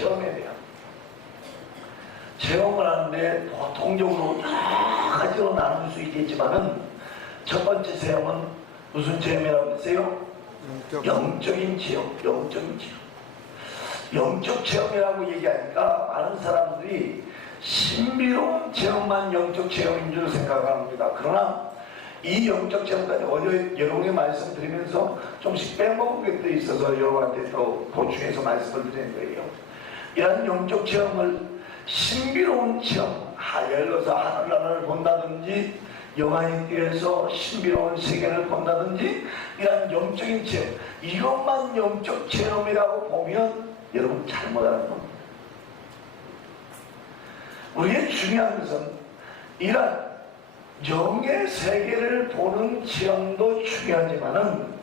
체험에 대한 체험을 하는데 보통적으로 여러 가지로 나눌 수 있겠지만은 첫 번째 체험은 무슨 체험이라고 했어요? 영적인 체험, 영적인 체험. 영적 체험이라고 얘기하니까 많은 사람들이 신비로운 체험만 영적 체험인 줄 생각합니다. 그러나 이 영적 체험까지 어제 여러분의 말씀 드리면서 좀씩 빼먹은 것도 있어서 여러분한테 또 보충해서 말씀을 드리는 거예요. 이런 영적 체험을 신비로운 체험, 예를 들어서 하늘나라를 본다든지 영화에 뛰어서 신비로운 세계를 본다든지 이런 영적인 체험, 이것만 영적 체험이라고 보면 여러분 잘못하는 겁니다. 우리의 중요한 것은 이런 영의 세계를 보는 체험도 중요하지만은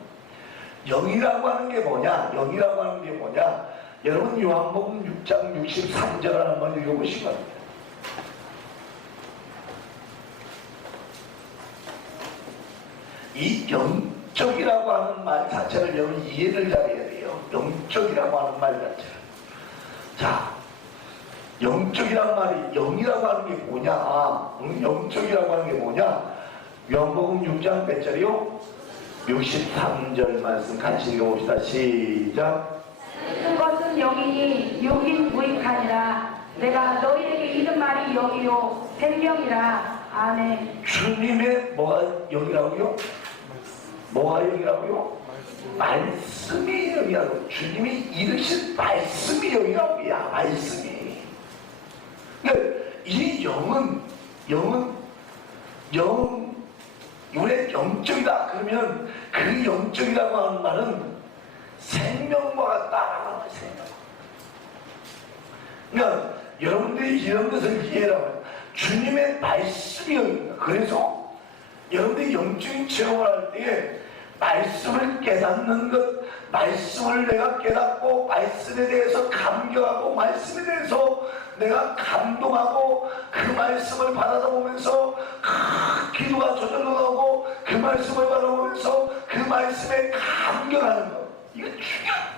영이라고 하는 게 뭐냐? 영이라고 하는 게 뭐냐? 여러분 요한복음 6장 63절을 한번 읽어보시기 바랍니다. 이 영적이라고 하는 말 자체를 여러분 이해를 잘해야 돼요. 영적이라고 하는 말 자체를. 자, 영적이라는 말이 영이라고 하는 게 뭐냐? 영적이라고 하는 게 뭐냐? 요한복음 6장 몇 절이요? 63절 말씀 같이 읽어봅시다. 시작. 그것은 영이니 육인 무익하니라. 내가 너희에게 이른 말이 영이요 생명이라. 아멘. 주님의 뭐가 영이라고요? 뭐가 영이라고요? 말씀이 영이라고. 주님이 이르신 말씀이 영이라고. 야, 말씀이. 이 영은 우리의 영적이다. 그러면 그 영적이라고 하는 말은 생명과 같다. 생명. 그러니까 여러분들이 이런 것을 이해하라고. 주님의 말씀이 영입니다. 그래서 여러분들이 영적인 체험을 할 때에 말씀을 깨닫는 것, 말씀을 내가 깨닫고 말씀에 대해서 감격하고 말씀에 대해서 내가 감동하고 그 말씀을 받아보면서 기도가 저절로 나오고 그 말씀을 받아보면서 그 말씀에 감격하는 것, 이거 중요해요.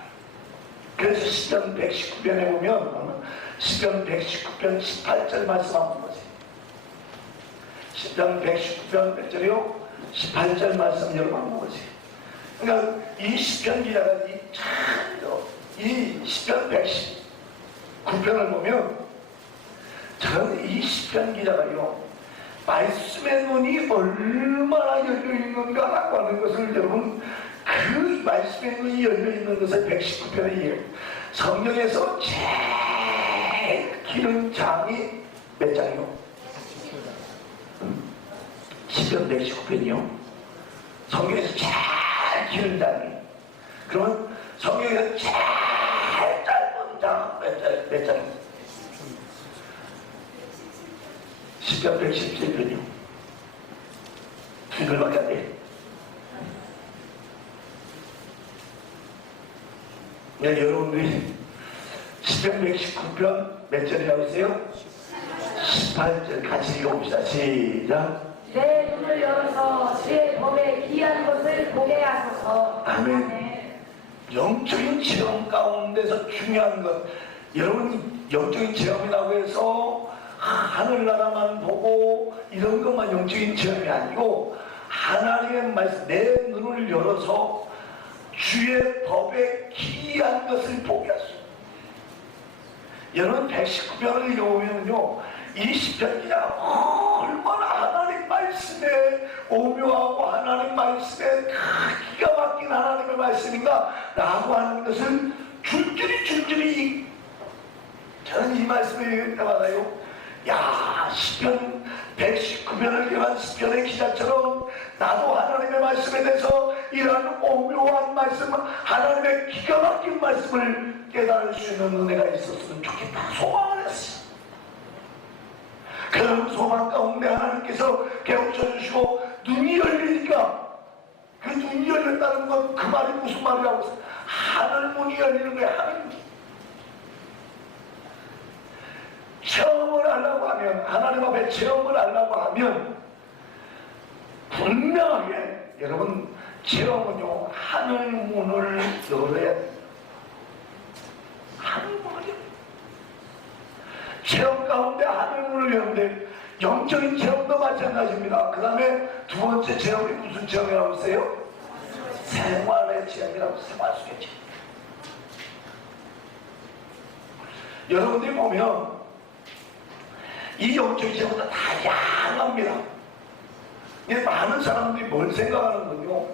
그래서 시편 119편에 보면 시편 119편 18절 말씀 한번 보세요. 시편 119편 몇 절이요? 18절 말씀 여러분 한번 보세요. 그러니까 이 시편 기자가 이 시편 119편을 보면 저는 이 시편 기자가요 말씀의 눈이 얼마나 열려있는가라고 하는 것을 여러분 그 말씀의 눈이 열려있는 것을 119편에 이해해요. 성경에서 제일 길은 장이 몇 장이요? 시편 119편이요. 성경에서 제일 길은 장이. 그러면 성경에서 제일 짧은 장 몇 장이요? 시편 117편이요. 두 글밖에 안 돼. 네, 여러분들이 시편 119편 몇 절이라고 했어요? 18절 같이 읽어봅시다. 시작. 내 눈을 열어서 주의 법에 귀한 것을 보게 하소서. 아멘. 영적인 체험 가운데서 중요한 것, 여러분 영적인 체험이라고 해서 하늘나라만 보고 이런 것만 영적인 체험이 아니고 하나님의 말씀, 내 눈을 열어서 주의 법에 귀한 것을 보게 하소서. 여러분 119편을 읽어보면요 이 시편이야 얼마나 하나님 말씀에 오묘하고 하나님 말씀에 기가 막힌 하나님의 말씀인가 라고 하는 것을 줄줄이 저는 이 말씀을 읽을 때마다요 야 시편 119편을 기한 시편의 기자처럼 나도 하나님의 말씀에 대해서 이러한 오묘한 말씀 하나님의 기가 막힌 말씀을 깨달을 수 있는 은혜가 있었으면 좋겠다 소망을 했어. 그런 소망 가운데 하나님께서 깨우쳐 주시고 눈이 열리니까 그 눈이 열렸다는 건 그 말이 무슨 말이라고 해서 하늘 문이 열리는 거야. 하늘 문. 체험을 하려고 하면 하나님 앞에 체험을 하려고 하면 분명하게 여러분 체험은요 하늘 문을 열어야 돼. 하늘 문을 되는데 영적인 체험도 마찬가지입니다. 그 다음에 두 번째 체험이 무슨 체험이라고 했어요? 생활의 체험이라고, 생활 속의 체험. 여러분들이 보면 이 영적인 체험은 다양합니다. 많은 사람들이 뭘 생각하는군요.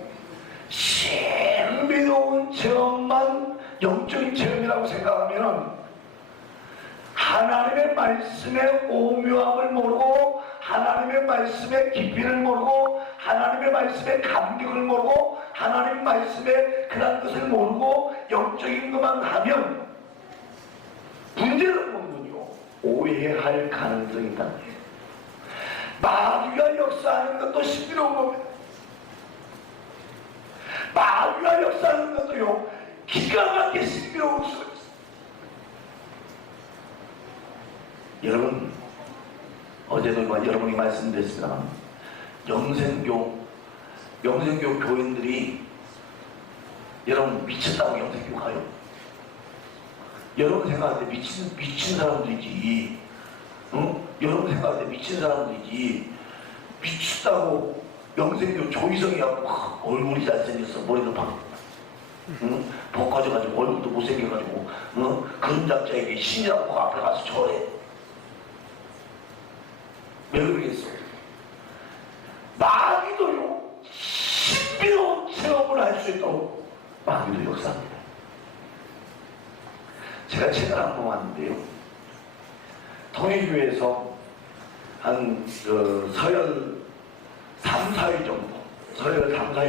신비로운 체험만 영적인 체험이라고 생각하면 하나님의 말씀의 오묘함을 모르고, 하나님의 말씀의 깊이를 모르고, 하나님의 말씀의 감격을 모르고, 하나님 말씀의 그런 것을 모르고 영적인 것만 하면 문제는 뭐군요? 오해할 가능성이 있다. 마귀가 역사하는 것도 신비로운 겁니다. 마귀가 역사하는 것도요, 기가 막히게 신비로울 수가 있어요. 여러분, 어제도 여러분이 말씀드렸습니다만, 영생교 교인들이 여러분 미쳤다고 영생교 가요? 여러분 생각할 때 미친 사람들이지. 여러분 생각할 때 미친 사람들이지. 미쳤다고 영생교 조이성이 하고 얼굴이 잘생겼어. 머리도 박 벗겨져가지고 얼굴도 못생겨가지고 그런 잡자에게 신이라고 그 앞에 가서 절해. 왜 그러겠어? 마귀도요, 신비로운 체험을 할 수 있도록 마귀도 역사합니다. 제가 책을 한 번 왔는데요, 통일교회에서 한 서열 3, 4위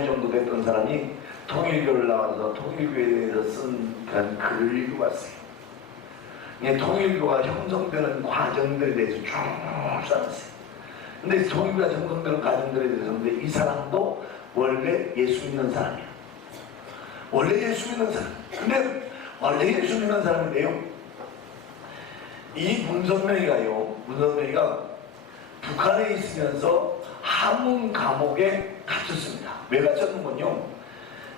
정도 됐던 사람이 통일교를 나와서 통일교회에 대해서 쓴 그런 글을 읽어봤어요. 통일교가 형성되는 과정들에 대해서 쭉 써놨어요. 근데 통일교가 형성되는 과정들에 대해서, 근데 이 사람도 원래 예수 믿는 사람이야. 원래 예수 믿는 사람. 근데 원래 예수 믿는 사람인데요, 이 문선명이가 북한에 있으면서 함흥 감옥에 갇혔습니다. 왜 갇혔는군요?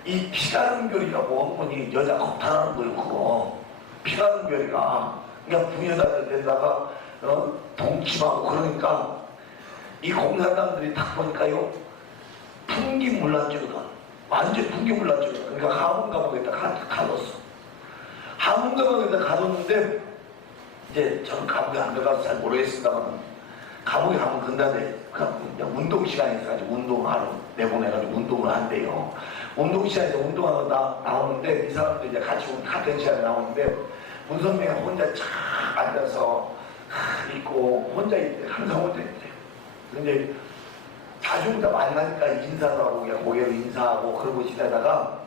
이 피가른별이라고 어머니 여자 겁탈하는 거예요. 그거 피가른별이가 그냥 부녀자들에다가 동침하고, 그러니까 이 공산당들이 딱 보니까요, 풍기물란죄거든. 완전 풍기물란죄거든. 그러니까 함흥 감옥에다 가뒀어. 함흥 감옥에다 가뒀는데, 이제 저는 감옥에 안 들어가서 잘 모르겠습니다만, 감옥에 가면 근단에 그냥 운동 시간에 있어가지고 운동하러 내보내가지고 운동을 한대요. 운동 시간에 운동하러 나오는데, 이 사람도 이제 같은 시간에 나오는데, 문선명이 혼자 착 앉아서 있고, 항상 혼자 있대요. 근데 자주 만나니까 인사도 하고, 그냥 고개로 인사하고 그러고 지내다가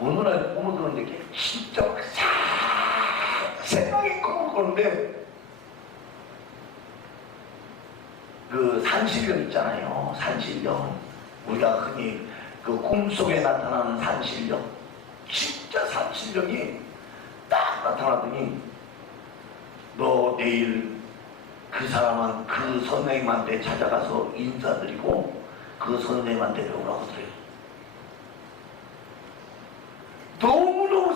어느 날 꿈을 꾸는데 진짜 생각이 꿈을 꾸는데, 그 산신령 있잖아요. 산신령. 우리가 흔히 그 꿈속에 나타나는 산신령. 진짜 산신령이 딱 나타나더니, 너 내일 그 사람은 그 선생님한테 찾아가서 인사드리고 그 선생님한테 배우라고 그래요. 너무너무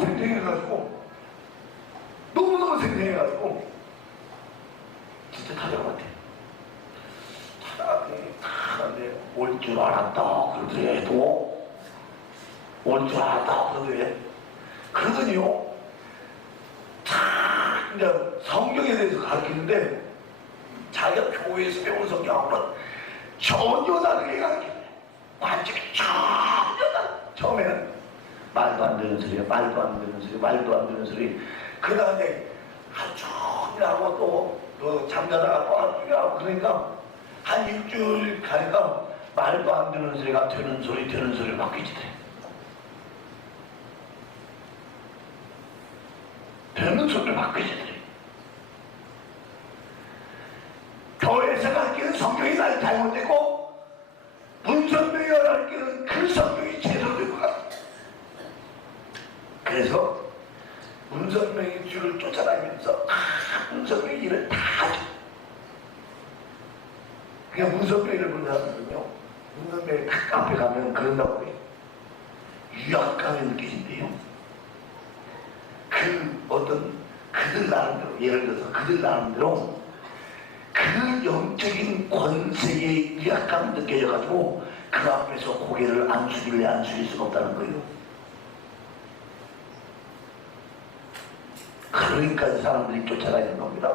생생해가지고 진짜 찾아갔대. 찾아갔더니 올 줄 알았다 그러더래도, 올 줄 알았다 그러더래. 그러더니요, 이제 성경에 대해서 가르치는데, 자기가 교회에서 배운 성경하고는 전혀 다르게 가르치네. 완전히 전혀 다르게. 처음에는 말도 안 되는 소리. 그 다음에 한쪽이라고 또 잠자다가 또 한쪽이라고, 그러니까 한 일주일 가니까 말도 안 되는 소리가 되는 소리를 바뀌지대. 되는 소리를 바뀌지대. 교회에서 가르치는 성경이 날 잘못됐고, 문선명이 가르치는 그 성경이 제대로 된 것 같아. 그래서 문선명의 줄을 쫓아다니면서 문선명의 일을 다 하죠. 그냥 문선명이를 본다면요, 문선명이 각 앞에 가면 그런다고 해요. 유약감이 느껴진대요. 그들 나름대로, 예를 들어서 그들 나름대로 그 영적인 권세의 위압감이 느껴져가지고 그 앞에서 고개를 안 숙일래 안 숙일 수가 없다는 거예요. 그러니까 사람들이 쫓아다니는 겁니다.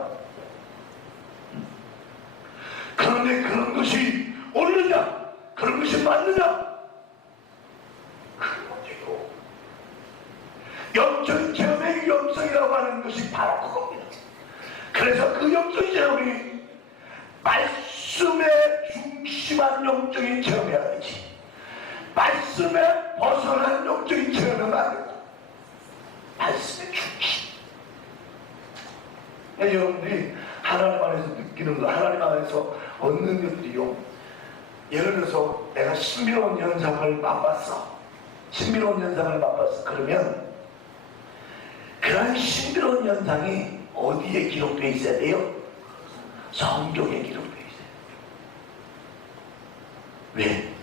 그런데 그런 것이 옳느냐? 그런 것이 맞느냐? 그건 문제고, 영적인 체험의 위험성이라고 하는 것이 바로 그겁니다. 그래서 그 영적인 체험이 말씀에 중심한 영적인 체험이어야 되지, 말씀에 벗어난 영적인 체험은 아니고 말씀의 중심. 여러분들이 하나님 안에서 느끼는 것, 하나님 안에서 얻는 것들이요, 예를 들어서 내가 신비로운 현상을 맛봤어. 신비로운 현상을 맛봤어. 그러면 그런 신비로운 현상이 어디에 기록되어 있어야 돼요? 성경에 기록되어 있어요. 왜?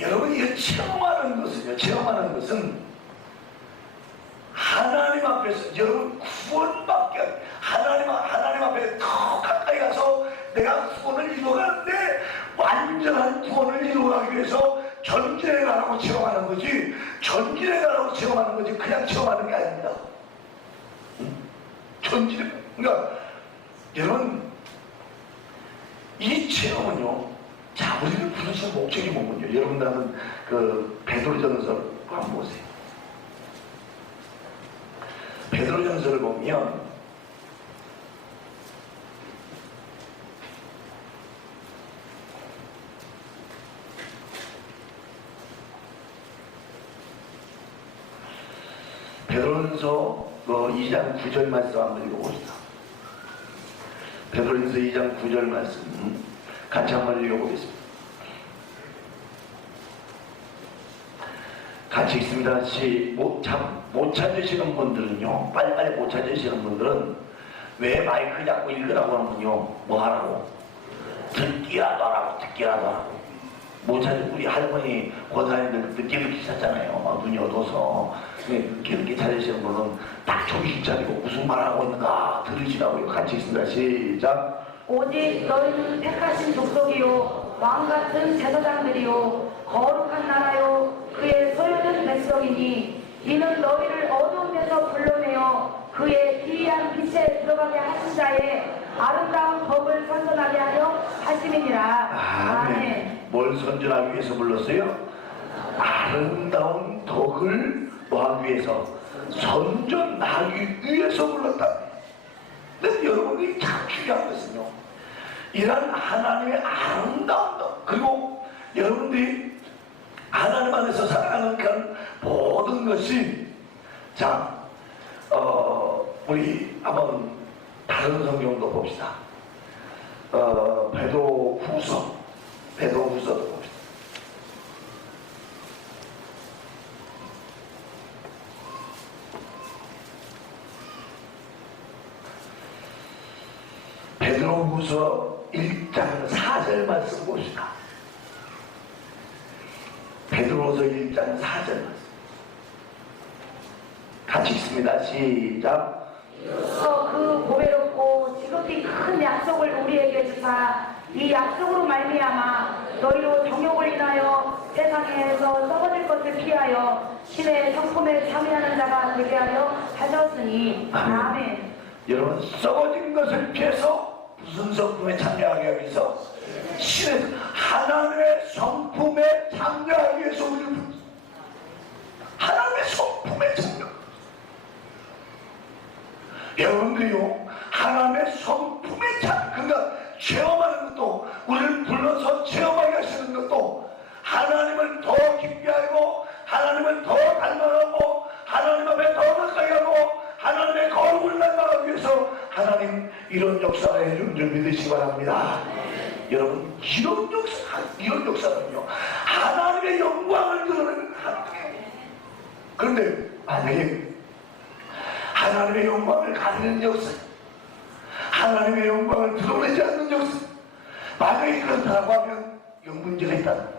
여러분이 이거 체험하는 것은요, 체험하는 것은 하나님 앞에서 여러분 구원받게, 하나님 앞에 더 가까이 가서 내가 구원을 이루어가는데, 완전한 구원을 이루어가기 위해서 전진해 가라고 체험하는 거지, 전진해 가라고 체험하는 거지, 그냥 체험하는 게 아닙니다. 전진해. 그러니까 여러분, 이 체험은요, 자, 우리를 부르신 목적이 뭐군요. 여러분들은 그 베드로전서 한번 보세요. 베드로전서를 보면 베드로전서 2장 9절 말씀 한번 읽어봅시다. 베드로전서 2장 9절 말씀 같이 한번 읽어보겠습니다. 같이 읽습니다. 못 찾으시는 분들은요, 빨리빨리 못 찾으시는 분들은 왜 마이크 잡고 읽으라고 하면요, 뭐 하라고? 듣기라도 하라고, 듣기라도 하라고. 못 찾은 우리 할머니 고사님들 늦게 찾잖아요. 눈이 어두워서. 늦게 찾으시는 분은 딱 정신 차리고 무슨 말하고 있는가 들으시라고요. 같이 있습니다. 시작. 오직 너희는 택하신 족속이요 왕같은 제사장들이요 거룩한 나라요 그의 소유된 백성이니 이는 너희를 어두움에서 불러내어 그의 기이한 빛에 들어가게 하신 자의 아름다운 법을 선전하게 하려 하심이니라. 아멘. 뭘 선전하기 위해서 불렀어요? 아름다운 덕을 뭐하기 위해서? 선전하기 위해서 불렀다. 근데 여러분이 참 중요한 것은요, 이런 하나님의 아름다운 덕, 그리고 여러분들이 하나님 안에서 살아가는 그런 모든 것이, 자, 우리 한번 다른 성경도 봅시다. 베드로후서도 봅시다. 베드로후서 1장 4절 말씀 봅시다. 베드로후서 1장 4절 말씀 같이 있습니다. 시작. 그 보배롭고 지극히 큰 약속을 우리에게 주사 이 약속으로 말미암아 너희로 정욕을 인하여 세상에서 썩어질 것을 피하여 신의 성품에 참여하는 자가 되게 하려 하셨으니. 아멘. 여러분, 썩어진 것을 피해서 무슨 성품에 참여하기 위해서? 신의 하나님의 성품에 참여하기 위해서 우리를 부르셨어요. 하나님의 성품에 참여. 여러분들이요, 하나님의 성품에 참여, 그러니까 체험하는 것도, 우리를 불러서 체험하게 하시는 것도, 하나님을 더 깊게 알고 하나님을 더 닮아가고 하나님 앞에 더 가까이 하고 하나님의 거룩을 닮아가기 위해서 하나님 이런 역사를 해준 줄 믿으시기 바랍니다. 여러분, 이런 역사는요, 하나님의 영광을 드러내는 하나님의. 그런데 만약에 하나님의 영광을 가리는 역사, 하나님의 영광을 드러내지 않는 역사, 만약에 그렇다고 하면 문제가 있다.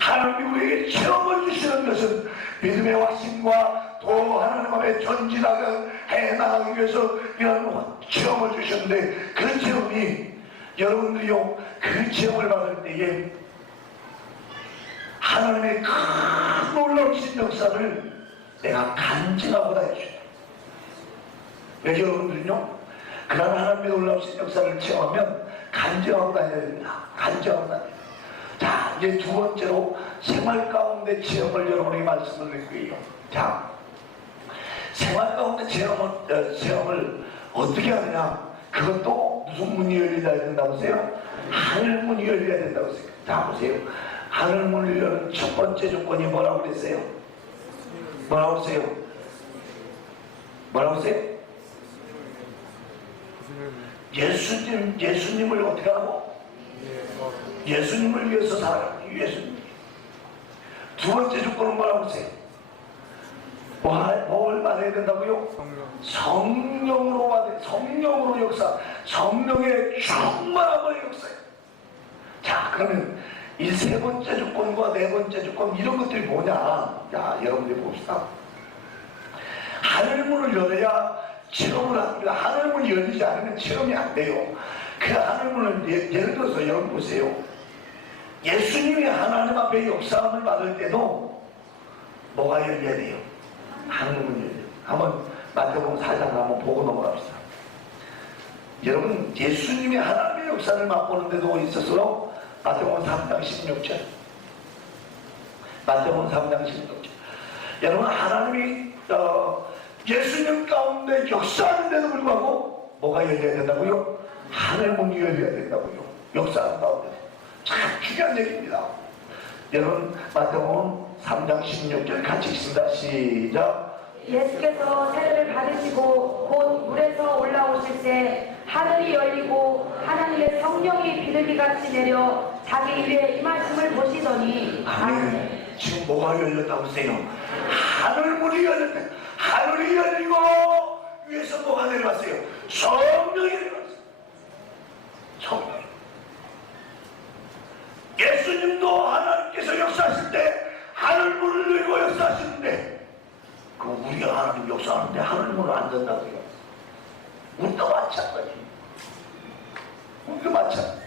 하나님이 우리에게 체험을 주시는 것은 믿음의 확신과 더 하나님 앞에 전진하게 나가기 위해서 이런 체험을 주셨는데, 그 체험이 여러분들이요, 그 체험을 받을 때에 하나님의 큰 놀라우신 역사를 내가 간증하고 다니십니다. 여러분들은요, 그런 하나님의 놀라우신 역사를 체험하면 간증하고 다녀야 됩니다. 간증하고 다녀야 됩니다. 자, 이제 두 번째로 생활 가운데 체험을 여러분에게 말씀을 드릴 거예요. 자, 생활 가운데 체험을 어떻게 하느냐? 그것도 무슨 문이 열려야 된다고 하세요? 하늘 문이 열려야 된다고 하세요. 자, 보세요. 하늘 문을 여는 첫 번째 조건이 뭐라고 그랬어요? 뭐라고 하세요? 뭐라고 하세요? 예수님을 어떻게 하고? 예수님을 위해서 살아가는 예수님. 두 번째 조건은 뭐라고 하세요? 뭘 말해야 된다고요? 성령으로 받은, 성령으로 역사, 성령의 충만함의 역사예요. 자, 그러면 이 세 번째 조건과 네 번째 조건, 이런 것들이 뭐냐? 야, 여러분들 봅시다. 하늘문을 열어야 체험을 합니다. 하늘문이 열리지 않으면 체험이 안 돼요. 그 하늘문을 예를 들어서 여러분 보세요. 예수님이 하나님 앞에 역사함을 받을 때도 뭐가 열려야 돼요? 하늘문이 열려요. 한번 마태복음 4장 한번 보고 넘어갑시다. 여러분, 예수님이 하나님의 역사를 맛보는 데도 있어서 마태복음 3장 16절. 마태복음 3장 16절. 여러분, 하나님이 예수님 가운데 역사하는데도 불구하고 뭐가 열려야 된다고요? 하늘문이 열려야 된다고요. 역사하는 가운데. 참 중요한 얘기입니다. 여러분, 마태복음 3장 16절 같이 읽습니다. 시작. 예수께서 세례를 받으시고 곧 물에서 올라오실 때 하늘이 열리고 하나님의 성령이 비둘기같이 내려 자기 입에 임하심을 보시더니. 아멘. 지금 뭐가 열렸다고 하세요? 하늘문이 열렸다. 하늘이 열리고 위에서 뭐가 내려왔어요? 성령이 내려왔어요. 성령. 예수님도 하나님께서 역사하실 때 하늘문을 열고 역사하시는데, 그 우리가 하나님 역사하는데 하늘문을 안 된다고요? 우리도 마찬가지. 우리도 마찬가지.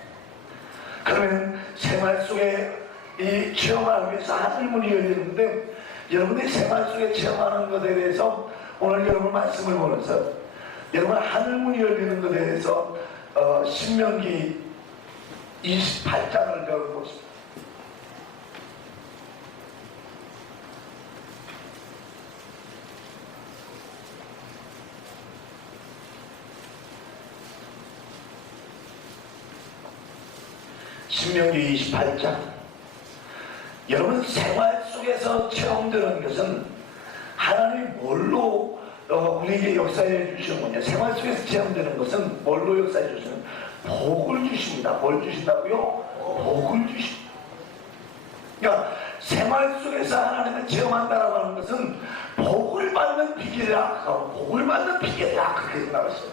그러면 생활 속에 이 체험하기 위해서 하늘문이 열리는데, 여러분이 생활 속에 체험하는 것에 대해서 오늘 여러분 말씀을 보면서 여러분 하늘문이 열리는 것에 대해서 신명기 28장을 배워보십니다. 신명기 28장. 여러분, 생활 속에서 체험되는 것은 하나님이 뭘로 우리에게 역사해 주시는 거냐? 생활 속에서 체험되는 것은 뭘로 역사해 주시는? 복을 주십니다. 뭘 주신다고요? 복을 주십니다. 그러니까 생활 속에서 하나님을 체험한다라고 하는 것은 복을 받는 비결이라, 복을 받는 비결이라 그렇게 생각했어요.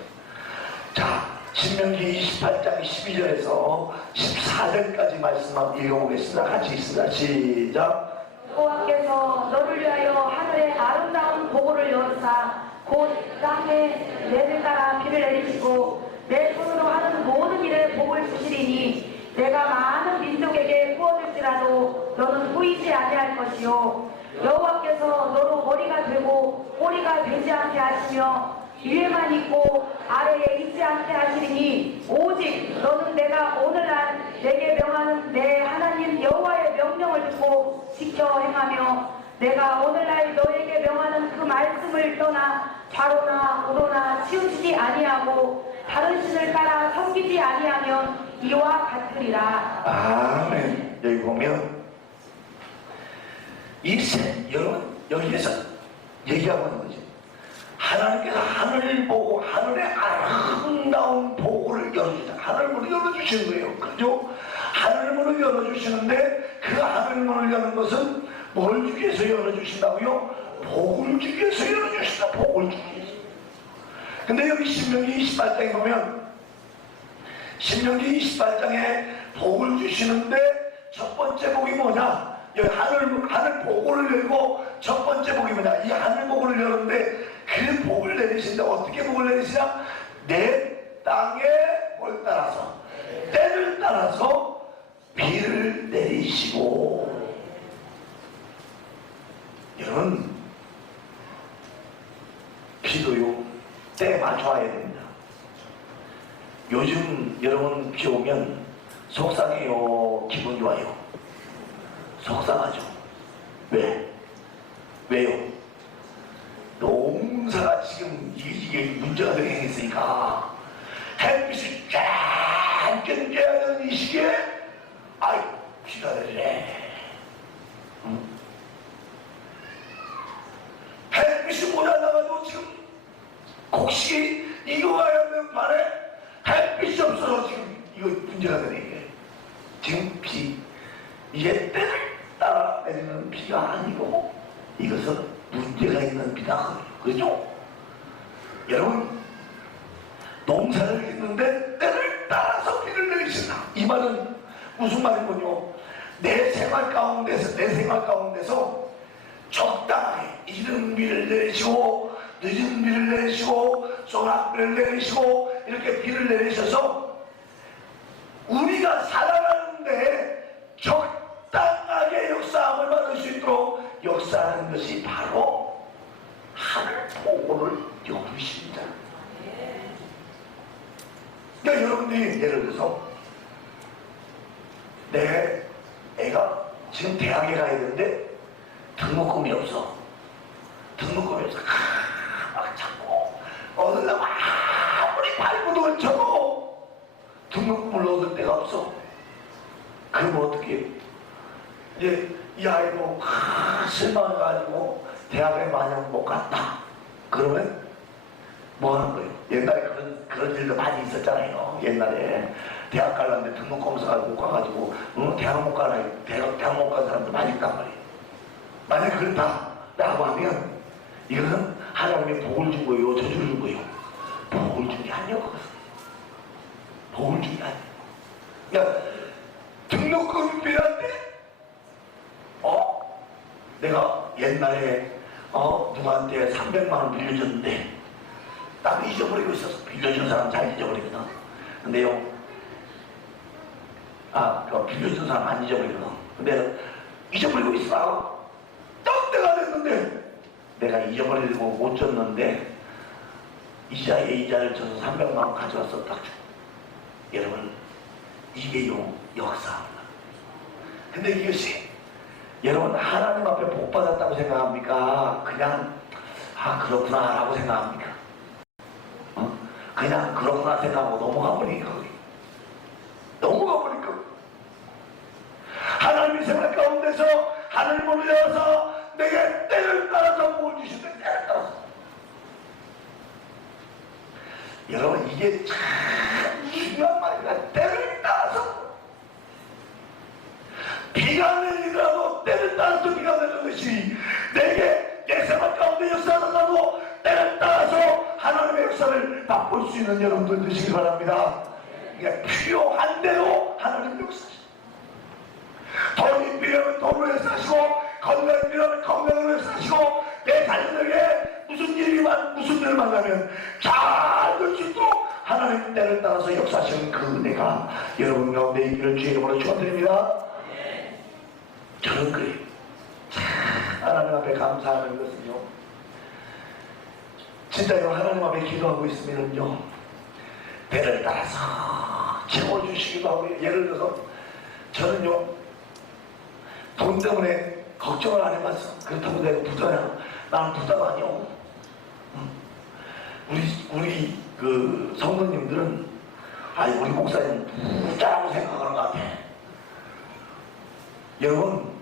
자, 신명기 28장 12절에서 14절까지 말씀 한번 읽어보겠습니다. 같이 있습니다. 시작. 여호와께서 너를 위하여 하늘의 아름다운 보고를 여사 곧 땅에 내를 따라 비를 내리시고 내 손으로 하는 모든 일에 복을 주시리니 내가 많은 민족에게 부어줄지라도 너는 보이지 아니할 것이요 여호와께서 너로 머리가 되고 꼬리가 되지 않게 하시며 위에만 있고 아래에 있지 않게 하시리니 오직 너는 내가 오늘날 내게 명하는 내 하나님 여호와의 명령을 듣고 지켜 행하며 내가 오늘날 너에게 명하는 그 말씀을 떠나 좌로나 우로나 치우치지 아니하고 다른 신을 따라 섬기지 아니하면 이와 같으리라. 아멘. 여기 보면 여러분, 여기에서 얘기하고 있는 거지. 하나님께서 하늘을 보고 하늘의 아름다운 보고를 열어주시다. 하늘문을 열어주시는 거예요. 그죠? 하늘문을 열어주시는데 그 하늘문을 여는 것은 뭘 주기 위해서 열어주신다고요? 복을 주기 위해서 열어주신다. 복을 주기 위해서. 근데 여기 신명기 28장에 보면 신명기 28장에 복을 주시는데 첫 번째 복이 뭐냐? 여기 하늘 복을 열고 첫 번째 복이 뭐냐? 이 하늘 복을 열었는데 그 복을 내리신다. 어떻게 복을 내리시냐? 내 땅에 뭘 따라서? 때를 따라서 비를 내리시고. 여러분, 비도요 때에 맞춰야 됩니다. 요즘 여러분 비 오면 속상해요, 기분 좋아요? 속상하죠. 왜? 왜요? 농사가 지금 이게 문제가 되게 있으니까 햇빛이 쫙 껴야 되는 이 시기에 아이 비가 내리네. 햇빛이 모자라가지고 지금 곡식이 익어가야 하는 말에 햇빛이 없어서 지금 이거 문제가 되네. 이게 지금 비 이게 때를 따라 내리는 비가 아니고 이것은 문제가 있는 비다. 그렇죠? 여러분, 농사를 짓는데 때를 따라서 비를 내리신다. 이 말은 무슨 말이군요? 내 생활 가운데서 적당하게 이른 비를 내리시고 늦은 비를 내리시고 소낙비를 내리시고 이렇게 비를 내리셔서 우리가 살아가는데 적당하게 역사함을 받을 수 있도록 역사하는 것이 바로 하늘 보고를 열으십니다. 그러니까 여러분들이 예를 들어서 내 애가 지금 대학에 가야 되는데 등록금이 없어. 막 자꾸 어느 날 아무리 발부동을 쳐도 등록금을 얻을 데가 없어. 그럼 어떻게 이제 이 아이도 실망해가지고 대학에 만약 못 갔다. 그러면 뭐 하는 거예요? 옛날에 그런 일도 많이 있었잖아요. 옛날에 대학 가려는데 등록검사가 못 가가지고 대학 못 가는 사람도 많이 있단 말이에요. 만약 그렇다라고 하면 이것은 하나님의 복을 준 거예요, 저주를 준 거예요? 복을 준 게 아니에요. 그것은 복을 준 게 아니에요. 그러니까 등록금이 필요한데 내가 옛날에 누구한테 300만 원 빌려줬는데 나도 잊어버리고 있었어. 빌려준 사람 잘 잊어버리거든. 근데요, 빌려준 사람 안 잊어버리거든. 근데 잊어버리고 있어. 딱 때가 됐는데 내가 잊어버리고 못 줬는데 이자에 이자를 줘서 300만 원 가져와서 딱 주고. 여러분, 이게요 역사입니다. 근데 이것이 여러분 하나님 앞에 복 받았다고 생각합니까? 그냥 그렇구나 라고 생각합니까? 그냥 그렇구나 생각하고 넘어가버리니까. 하나님의 생활 가운데서 하늘을 열어서 내게 때를 따라서 뭘 주시는 때를 따라서. 여러분, 이게 참 중요한 말입니다. 때를 따라서. 비가 내리더라도 때를 따라서 비가 내리는 것이 내게 내 생활 가운데 역사한다고 때를 따라서 하나님의 역사를 맛볼 수 있는 여러분들 되시기 바랍니다. 이게 필요한 대로 하나님 역사하시고, 돈이 필요하면 돈으로 역사하시고, 건강이 필요하면 건강으로 역사하시고, 내 자녀에게 무슨 일을 만나면 잘 될 수 있도록 하나님 때를 따라서 역사하시는 그 은혜가 여러분 가운데 있기를 주의 이름으로 축원드립니다. 저는 그래요. 하나님 앞에 감사하는 것은요, 진짜요, 하나님 앞에 기도하고 있으면요 때를 따라서 채워주시기도 하고. 예를 들어서 저는요 돈 때문에 걱정을 안 해봤어. 그렇다고 내가 부자냐? 나는 부자가 아니오. 우리 그 성도님들은 우리 목사님 부자라고 생각하는 것 같아. 여러분,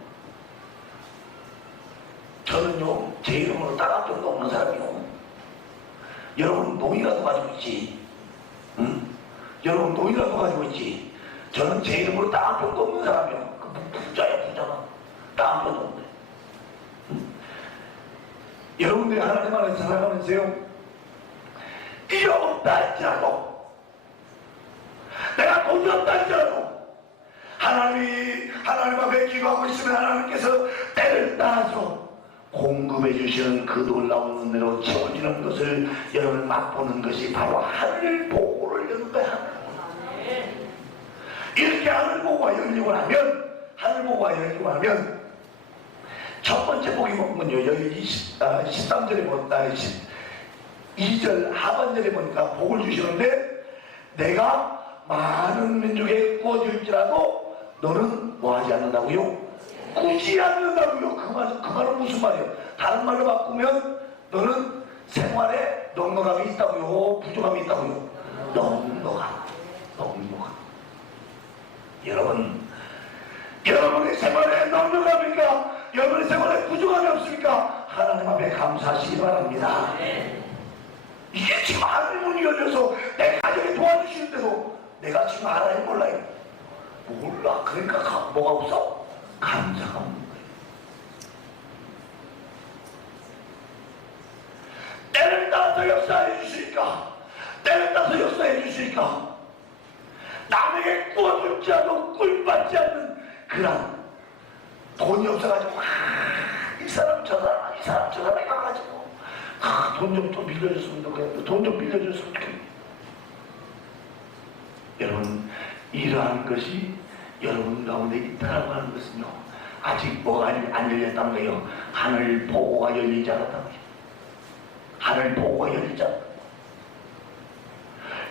저는요 제 이름으로 따갈 정도 없는 사람이요. 여러분 노이라도 가지고 있지. 여러분 노이라도 가지고 있지. 저는 제 이름으로 따갈 정도 없는 사람이요. 부자야, 부자가. 따갈 정도 없네. 여러분들이 하나님 안에 살아가면서요, 일이 없다 할지라도, 내가 돈이 없다 할지라도 하나님 앞에 기도하고 있으면 하나님께서 때를 따서 공급해 주시는 그 놀라운 은혜로 채워지는 것을 여러분 맛보는 것이 바로 하늘 보고를 여는 거야. 이렇게 하늘 보고가 열리고 나면 첫 번째 복이 뭐군요. 여기 13절에 보니까 2절 하반절에 보니까 복을 주시는데 내가 많은 민족에 구워줄지라도 너는 뭐하지 않는다고요? 꾸지 않는다고요. 그 말은 무슨 말이에요? 다른 말로 바꾸면 너는 생활에 넉넉함이 있다고요? 부족함이 있다고요? 넉넉함. 여러분의 생활에 넉넉합니까? 여러분의 생활에 부족함이 없습니까? 하나님 앞에 감사하시기 바랍니다. 이게 지금 하늘 문이 열려서 내 가정에 도와주시는데도 내가 지금 하나님 몰라요. 몰라. 그러니까 뭐가 없어? 감사가 없는 거예요. 때를 따서 역사해 주시니까, 때를 따서 역사해 주시니까 남에게 구워줄지 않고 꿀받지 않는 그런 돈이 없어가지고 이 사람 저 사람 해가지고 돈 좀 빌려줬으면 좋겠는데 돈 좀 빌려줬으면 좋겠는데. 여러분, 이러한 것이 여러분 가운데 있다라고 하는 것은요, 아직 뭐가 안 열렸다는 거예요. 하늘 보고가 열리지 않았다는 거예요. 하늘 보고가 열리지 않았다.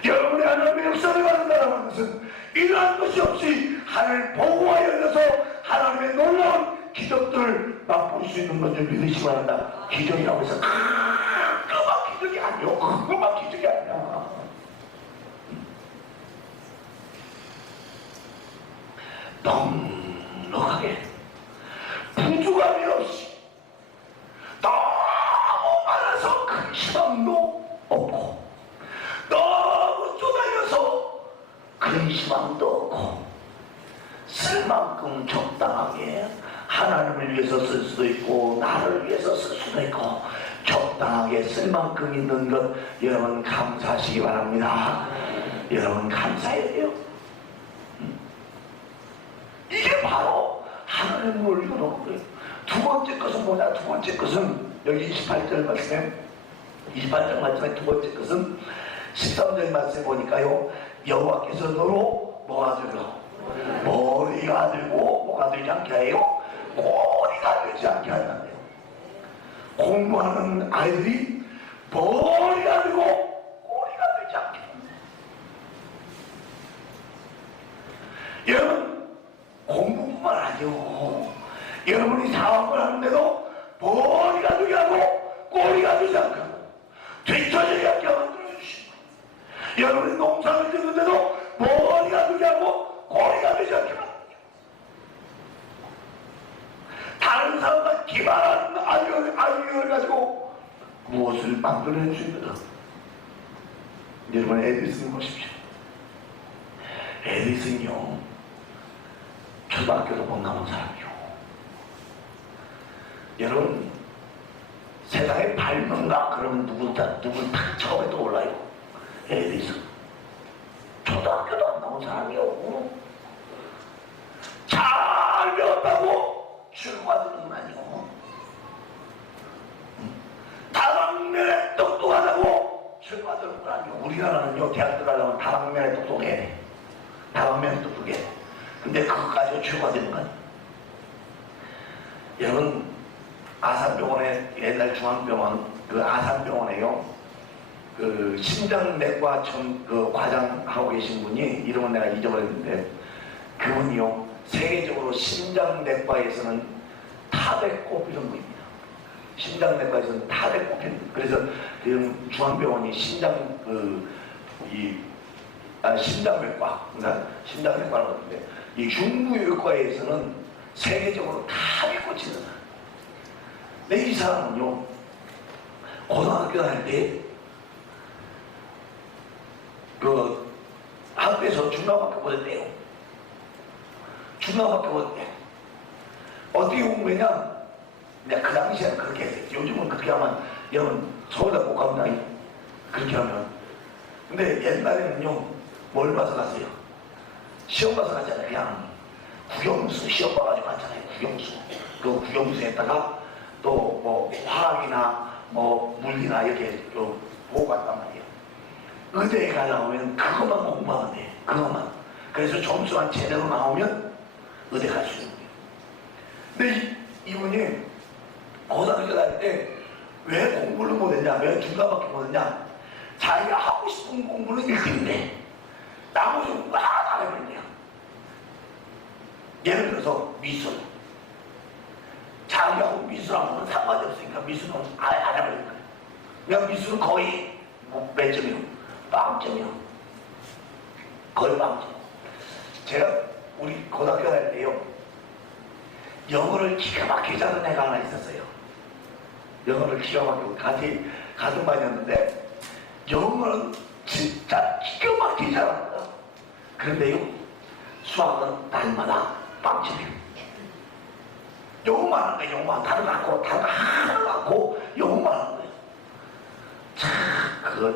여러분의 하나님의 역사를 받는다는 것은 이러한 것이 없이 하늘 보고가 열려서 하나님의 놀라운 기적들을 맛볼 수 있는 것을 믿으시기 바란다. 기적이라고 해서 그만 기적이 아니요. 그만 기적이 아니야. 넉넉하게 부족함이 없이 너무 많아서 큰 희망도 없고 너무 쪼달려서 큰 희망도 없고 쓸 만큼 적당하게 하나님을 위해서 쓸 수도 있고 나를 위해서 쓸 수도 있고 적당하게 쓸 만큼 있는 것 여러분 감사하시기 바랍니다. 여러분 감사해야 돼요. 이게 바로 하나님을 올려놓은 거예요. 두 번째 것은 뭐냐? 두 번째 것은 여기 28절 말씀에 두 번째 것은 13절 말씀에 보니까요, 여호와께서 너로 뭐가 되려? 머리가 들고 뭐가 되지 않게 해요? 꼬리가 되지 않게 한다네요. 공부하는 아이들이 머리가 들고 꼬리가 되지 않게. 여러분, 공부뿐만 아니요, 여러분이 사업을 하는데도 머리가 되게 하고 꼬리가 되지 않게 하고 뒤처지게 하게 만들어주시고, 여러분이 농사를 짓는데도 머리가 되게 하고 꼬리가 되지 않게 만들어주시고, 다른 사람과 기발한 아이디어를 가지고 무엇을 만들어낼 수 있느냐. 여러분, 에디슨 보십시오. 에디슨이요, 초등학교도 못 나온 사람이요. 여러분, 세상에 밝은가? 그러면 누굴 다 처음에 떠올라요? 에디슨. 초등학교도 안 나온 사람이요. 잘 배웠다고 출가되는 건 아니고, 다방면에 똑똑하다고 출가되는 건 아니고. 우리나라는요, 대학 들어가려면 다방면에 똑똑해야 돼. 다방면에 똑똑해. 근데 그것 가지고 출가되는 건 아니에요. 여러분, 아산병원에, 옛날 중앙병원, 그 아산병원에요, 그 심장내과 그 과장하고 계신 분이, 이름은 내가 잊어버렸는데, 그분이요, 세계적으로 심장내과에서는 탑에 꼽히는 분입니다. 심장내과에서는 탑에 꼽히는. 그래서 그 중앙병원이 심장내과, 그러니까 심장내과라고 하는데, 이 흉부외과에서는 세계적으로 탑에 꽂히는. 근데 이 사람은요, 고등학교 다닐 때 그 학교에서 중간학교 보냈대요. 중간학교 보냈대. 어떻게 공부했냐? 내가 그 당시에는 그렇게 했어요. 요즘은 그렇게 하면 여러분 서울대 못 갑니다. 그렇게 하면. 근데 옛날에는요, 뭘 봐서 갔어요? 시험 봐서 갔잖아요. 그냥 국영수 시험 봐가지고 갔잖아요. 국영수. 그 국영수에다가 또 뭐 화학이나 뭐 물리나 이렇게 좀 보고 갔단 말이에요. 의대에 가려면 그것만 공부하면 돼. 그것만. 그래서 점수만 제대로 나오면 의대 갈 수 있는 거예요. 근데 이분이 고등학교 다닐 때 왜 공부를 못했냐, 왜 중간밖에 못했냐, 자기가 하고 싶은 공부는 1등인데 나머지 공부 하나도 안 해버린대요. 예를 들어서 미술. 자기하고 미술하고는 상관이 없으니까 미술은 아예 안 해버린 거예요. 그냥 미술은 거의 몇 점이요? 빵점이요. 거의 빵점. 제가 우리 고등학교 다닐 때요, 영어를 기가 막히게 잘하는 애가 하나 있었어요. 영어를 기가 막히고 같은 반이었는데 영어는 진짜 기가 막히게 잘합니다. 그런데요, 수학은 날마다 빵점이에요. 영어만 하는 거예요. 영어만 다른 거 않고 다른 거 하나도 않고 영어만 하는 거예요. 참 그거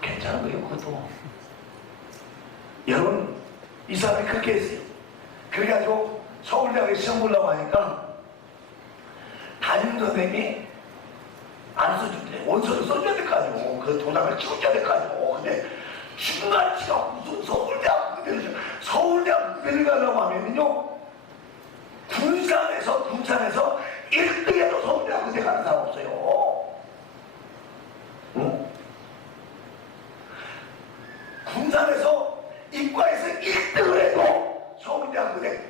괜찮은 거예요. 그것도 여러분, 이 사람이 그렇게 했어요. 그래가지고 서울대학에 시험 보려고 하니까 담임선생님이 안 써준대. 원서를 써줘야 될 거 아니고 그 도장을 찍어줘야 될 거 아니고. 근데 중간치가 무슨 서울대학 의대를 가려고 하면요, 군산에서 1등에도 서울대학 의대 가는 사람 없어요. 응? 군산에서 이과에서 1등을 해도 서울대학 의대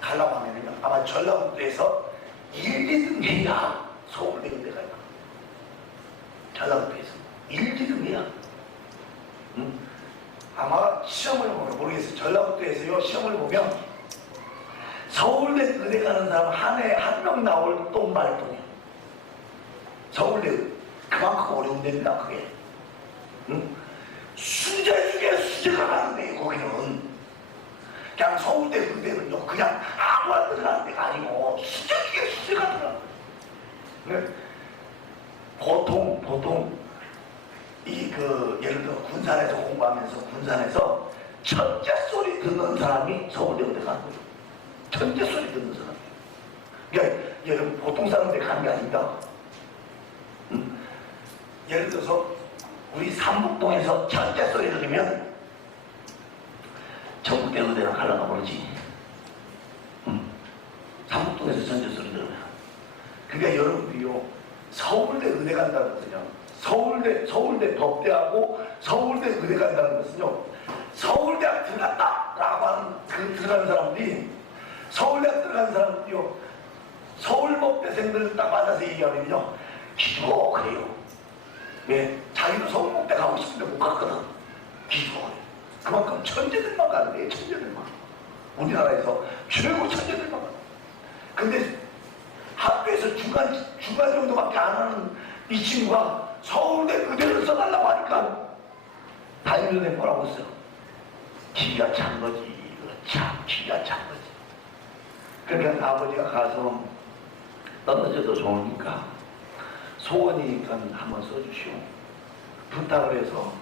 가려고 하면요, 아마 전라북도에서 1, 2등 해야 서울대 의대 가요. 전라북도에서 1, 2등 해야. 응? 아마 시험을 보면 모르겠어요. 전라북도에서요, 시험을 보면 서울대 의대 가는 사람 한 해 한 명 나올 똥말 뿐이에요. 서울대 그만큼 어려운 데입니다. 그게. 응? 수제 중에 수제가 가는데요. 거기는 그냥 서울대 의대는요, 그냥 아무나 들어가는 데가 아니고 수제 중에 수제가 들어가는 거예요. 보통 예를 들어 군산에서 공부하면서 군산에서 천재 소리 듣는 사람이 서울대 의대 가는 거예요. 천재 소리 듣는 사람. 그러니까 여러분, 보통 사람들이 가는 게 아닙니다. 예를 들어서 우리 삼북동에서 천재 소리 들으면 전국대 의대로 가려나 모르지. 삼북동에서 천재 소리 들으면. 그러니까 여러분들이요, 서울대 의대 간다는 것은요, 서울대 법대하고 서울대 의대 간다는 것은요, 서울대학 들어갔다 라고 하는 그 들어가는 사람들이, 서울대학 들어가는 사람들이요, 서울법대생들을 딱 만나서 얘기하면요, 기죽어 그래요. 왜? 자기도 서울법대 가고 싶은데 못 갔거든. 기죽어 그래요. 그만큼 천재들만 가는 거예요. 천재들만. 우리나라에서 최고 천재들만 가는 거예요. 근데 학교에서 중간 정도밖에 안 하는 이 친구가 서울대 의대를 써달라고 하니까 담임선생님 뭐라고 했어요? 기가 찬 거지. 참 기가 찬 거지. 그러니까 아버지가 가서 떨어져도 좋으니까 소원이니까 한번 써주시오. 부탁을 해서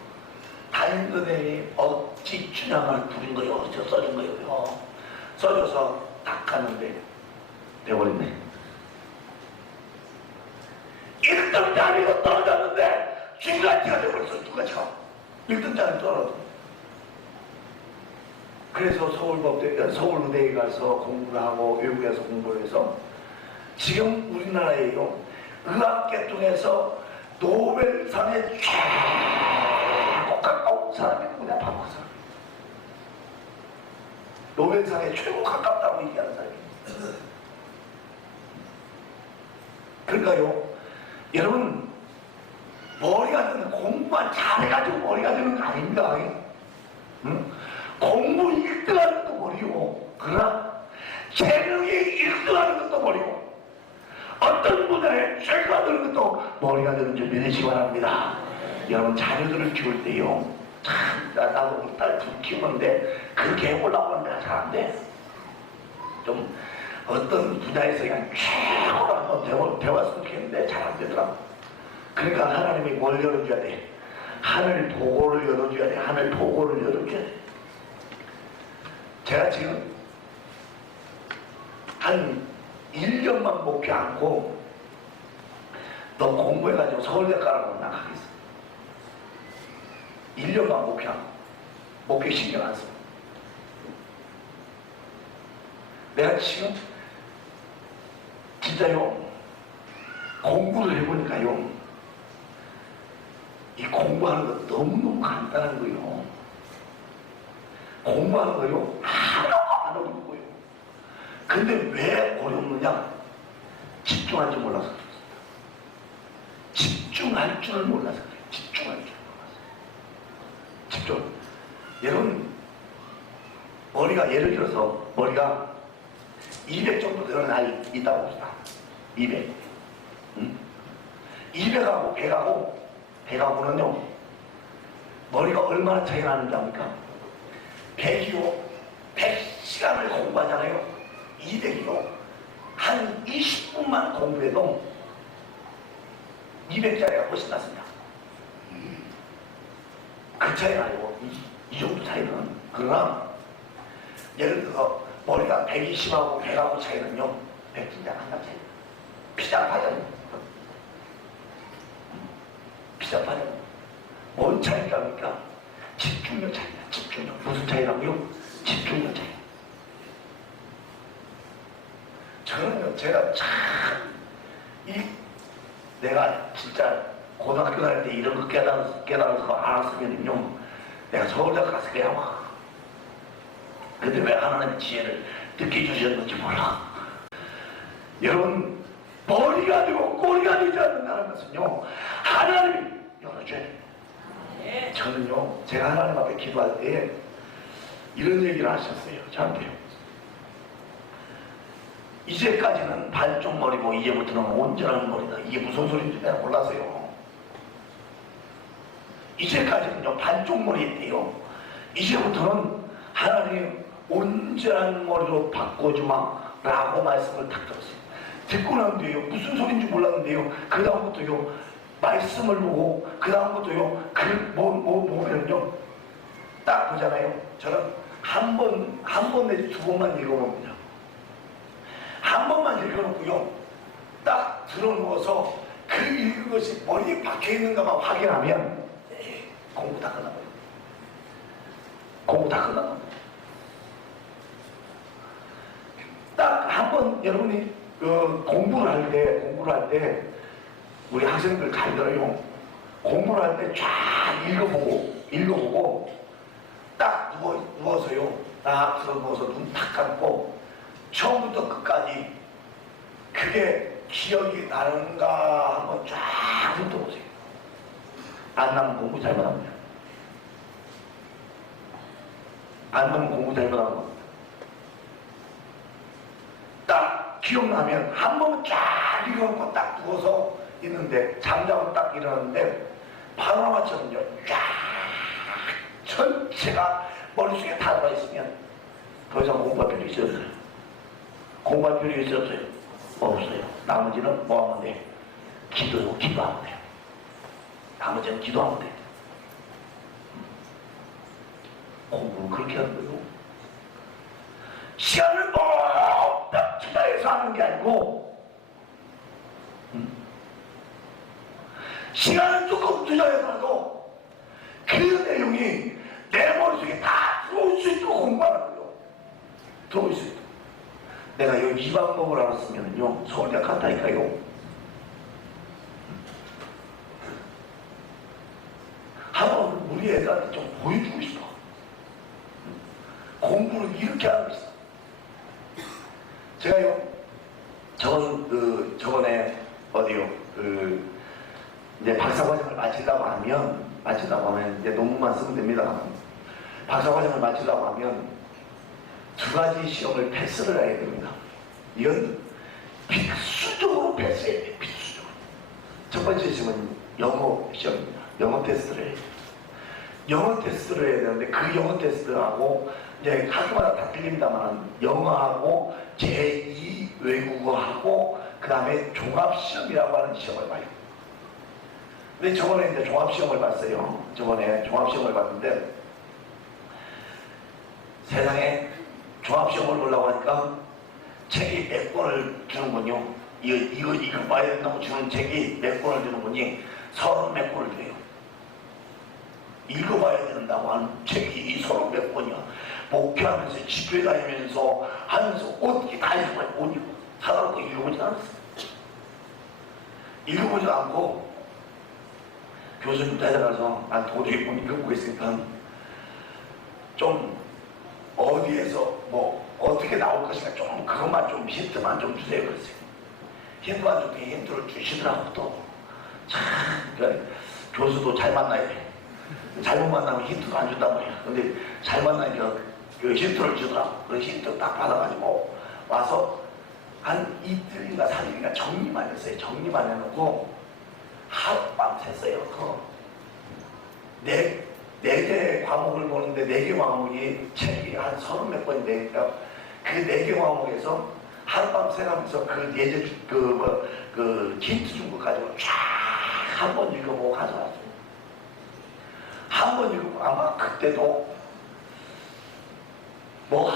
담임선생님이 어찌 춘향을 부린 거요. 어찌 써준 거요. 써줘서 딱 가는데 돼버렸네. 1등짜리로 떨어졌는데 중간치가 돼버렸어. 중간치가 1등짜리 떨어져. 그래서 서울대에 가서 공부를 하고 외국에서 공부를 해서 지금 우리나라에요, 의학계통에서 노벨상에 최고 가까운 사람이 누구냐? 바로 그 사람. 노벨상에 최고 가깝다고 얘기하는 사람이. 그러니까요, 여러분, 머리가 드는, 공부만 잘해가지고 머리가 드는 거 아닙니다. 응? 공부 1등하는 것도 머리고, 그러나 재능이 1등하는 것도 머리고, 어떤 분야에 최고가 되는 것도 머리가 되는 줄 믿으시기 바랍니다. 여러분, 자녀들을 키울 때요, 참, 나도 우리 딸 둘 키우는데 그렇게 해보려고 하면 내가 잘 안 돼. 좀 어떤 분야에서 그냥 최고로 한번 배웠으면 좋겠는데 잘 안 되더라고. 그러니까 하나님이 뭘 열어줘야 돼? 하늘 보고를 열어줘야 돼. 하늘 보고를 열어줘야 돼. 제가 지금 한 1년만 목표 않고 너 공부해가지고 서울대 가라고 나가겠어. 1년만 목표 않고 목표 신경 안 써. 내가 지금 진짜요 공부를 해보니까요 이 공부하는 거 너무너무 간단한 거요. 공부하는 거요 하나도 안 어려운 거요. 근데 왜 어렵느냐? 집중할 줄 몰라서 그렇습니다. 집중할 줄을 몰라서 그래요. 집중할 줄을 몰라서. 집중. 여러분 머리가 예를 들어서 머리가 200 정도 되는 아이 있다고 봅시다. 200. 200하고 100하고는요 머리가 얼마나 차이가 나는지 압니까? 100이요 100시간을 공부하잖아요. 200이요 한 20분만 공부해도 200짜리가 훨씬 낫습니다. 그 차이가 아니고 이 정도 차이는. 그러나 예를 들어서 머리가 120하고 100하고 차이는요 100진짜 한단 차이. 피자파전. 피자파전. 뭔 차이가 합니까? 집중력 차이다. 집중력. 무슨 차이라고요? 집중력 차이. 저는요 제가 참 내가 진짜 고등학교 다닐 때 이런 거 깨달아서 알았으면요 내가 서울대 가서 그냥 와. 근데 왜 하나님의 지혜를 듣게 주셨는지 몰라. 여러분 머리가 되고 꼬리가 되지 않는다는 것은요 하나님이 열어줘야 돼요. 저는요 제가 하나님 앞에 기도할 때 이런 얘기를 하셨어요. 저한테요. 이제까지는 반쪽 머리고 이제부터는 온전한 머리다. 이게 무슨 소리인지 내가 몰랐어요. 이제까지는요 반쪽 머리인데요 이제부터는 하나님 온전한 머리로 바꿔주마 라고 말씀을 딱 들었어요. 듣고 난 뒤에요 무슨 소리인지 몰랐는데요 그 다음부터요 말씀을 보고 그 다음부터요 보면요 딱 보잖아요. 저는 한 번 내지 두 번만 읽어봅니다. 한 번만 읽어놓고요 딱 들어누워서 그 읽은 것이 머리에 박혀있는가만 확인하면 공부 다 끝나고요. 공부 다 끝나고 딱 한 번 여러분이 공부를 할 때 우리 학생들 잘 들어요. 공부를 할 때 쫙 읽어보고 딱 누워서요 딱 들어누워서 눈 탁 감고 처음부터 끝까지 그게 기억이 나는가 한번 쫙 훑어보세요. 안 나면 공부 잘못합니다. 안 나면 공부 잘못하는 겁니다. 딱 기억나면 한 번은 쫙 읽어놓고 딱 누워서 있는데 잠자고 딱 일어났는데 파노라마처럼요 쫙 전체가 머릿속에 다 들어있으면 더 이상 공부할 필요 있어요? 공부할 필요 있어요? 없어요. 나머지는 뭐 하면 돼? 기도하면 돼요. 나머지는 기도하면 돼요. 공부는 그렇게 하는 거예요. 시간을 딱 투자해서 하는 게 아니고 시간을 조금 투자해서라도 그 내용이 내 머릿속에 다 들어올 수 있도록 공부하는 거예요. 들어올 수 있도록. 내가 이 방법을 알았으면요 서울대 갔다니까요. 한번 우리 애들한테 좀 보여주고 싶어. 공부를 이렇게 하고 있어. 제가요 저번에 어디요 이제 박사과정을 마치려고 하면 이제 논문만 쓰면 됩니다. 박사과정을 마치려고 하면 두 가지 시험을 패스를 해야 됩니다. 이건 필수적으로 패스해야 돼요. 필수적으로. 첫 번째 시험은 영어 시험입니다. 영어 테스트를 해야 돼요. 영어 테스트를 해야 되는데 그 영어 테스트하고 이제 학교마다 다 틀립니다만 영어하고 제2 외국어하고 그 다음에 종합시험이라고 하는 시험을 봐요. 근데 저번에 이제 종합시험을 봤어요. 저번에 종합시험을 봤는데 세상에 종합시험을 보려고 하니까 책이 몇 권을 주는군요. 이거 봐야 된다고 주는 책이 몇 권을 주는군요. 30몇 권을 줘요. 읽어봐야 된다고 하는 책이 30몇 권이야. 목회하면서 집회 다니면서 하면서 어떻게 다 읽어봐야 못 읽어. 사다놓고 읽어보지 않았어. 읽어보지 않고 교수님 데려가서 난 도저히 못 읽어보겠으니까 좀 어디에서 뭐 어떻게 나올 것인가 좀 그것만 좀 힌트만 좀 주세요 그랬어요. 힌트만 좀 힌트를 주시더라고 또. 참 그러니까 교수도 잘 만나야 돼. 잘못 만나면 힌트도 안 준단 말이야. 근데 잘 만나니까 그 힌트를 주더라고. 그 힌트 딱 받아가지고 와서 한 이틀인가 3일인가 정리만 했어요. 정리만 해놓고 하룻밤 샜어요. 네 개 과목을 보는데 4개 과목이 책이 한 30몇 권인데 그러니까 그 4개 과목에서 하룻밤 새가면서 그 예제 그 힌트 준 거 가지고 쫙 한 번 읽어보고 가져왔어요. 한 번 읽어보고 아마 그때도 뭐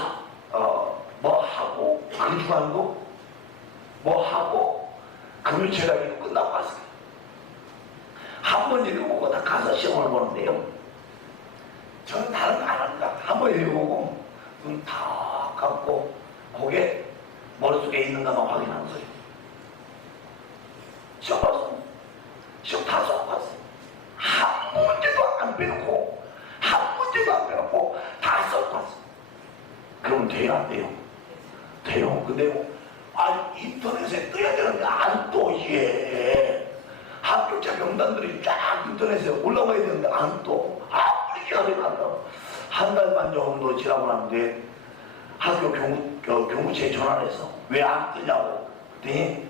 하고 그 주간도 뭐 하고 금요일체라기도 끝나고 갔어요. 한 번 읽어보고 다 가서 시험을 보는데요. 저는 다른 거 안 합니다. 한 번 읽어보고 눈 다 감고 고개 머릿속에 있는가만 확인하는 거예요. 시험 봤어요. 시험 다 써봤어요. 한 문제도 안 빼놓고 한 문제도 안 빼놓고 다 써봤어요. 그러면 돼요 안 돼요? 돼요. 근데 인터넷에 떠야 되는데 안 떠 이게. 합격자 명단들이 쫙 인터넷에 올라와야 되는데 안 떠. 아무리 기다리면 안 떠. 한 달만 정도 지나고 나는데 학교 교무처에 전화를 해서 왜 안 뜨냐고. 그랬더니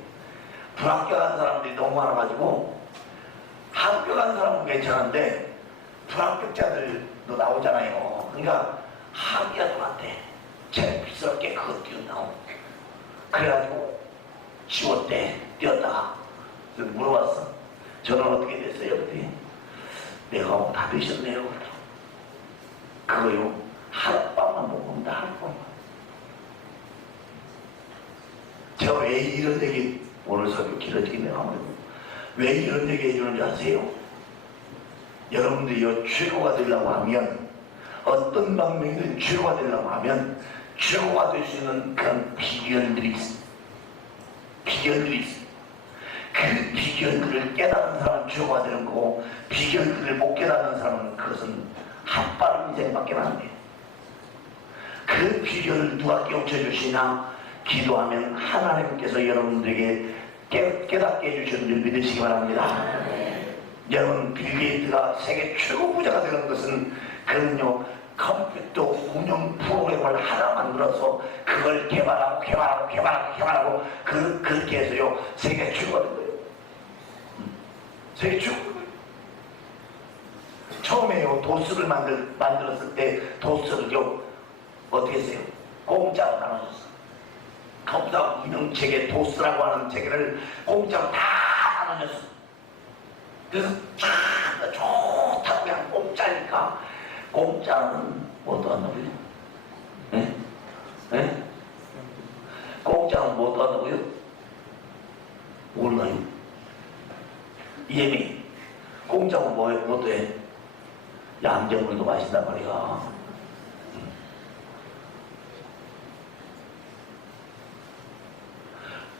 불합격한 사람들이 너무 많아가지고 합격한 사람은 괜찮은데 불합격자들도 나오잖아요. 그러니까 학교들한테 재밌스럽게 그거 띄운다고. 그래가지고 지웠대. 띄웠다가 물어봤어. 저는 어떻게 됐어요? 그랬더니 내가 다 되셨네요. 그거요. 하룻밤만 먹습니다. 하룻밤만. 제가 왜 이런 얘기 오늘 설교 길어지긴 해요. 왜 이런 얘기 해주는지 아세요? 여러분들이 최고가 되려고 하면 어떤 방면이든 최고가 되려고 하면 최고가 될 수 있는 그런 비결들이 있습니다. 비결들이 있습니다. 그 비결들을 깨닫는 사람은 최고가 되는 거고 비결들을 못 깨닫는 사람은 그것은 한바른 인생밖에 안 돼요. 그 비결을 누가 깨우쳐 주시나 기도하면 하나님께서 여러분들에게 깨닫게 해주시는 줄 믿으시기 바랍니다. 여러분 빌 게이트가 세계 최고 부자가 되는 것은 그는요 컴퓨터 운영 프로그램을 하나 만들어서 그걸 개발하고 그렇게 해서요 세계 최고가 된 거예요. 세계 최고가 된 거예요. 처음에요 도스를 만들었을 때 도스를요 어떻게 했어요? 공짜로 나눠줬어. 컴퓨터 운영체계 도스라고 하는 체계를 공짜로 다 나눠줬어. 그래서 참 좋다고 그냥 공짜니까 공짜는 뭐도 한다고요? 네? 네? 공짜는 뭐도 한다고요? 몰라요. 이해미 공짜는 뭐도 해? 양정물도 마신단 말이야.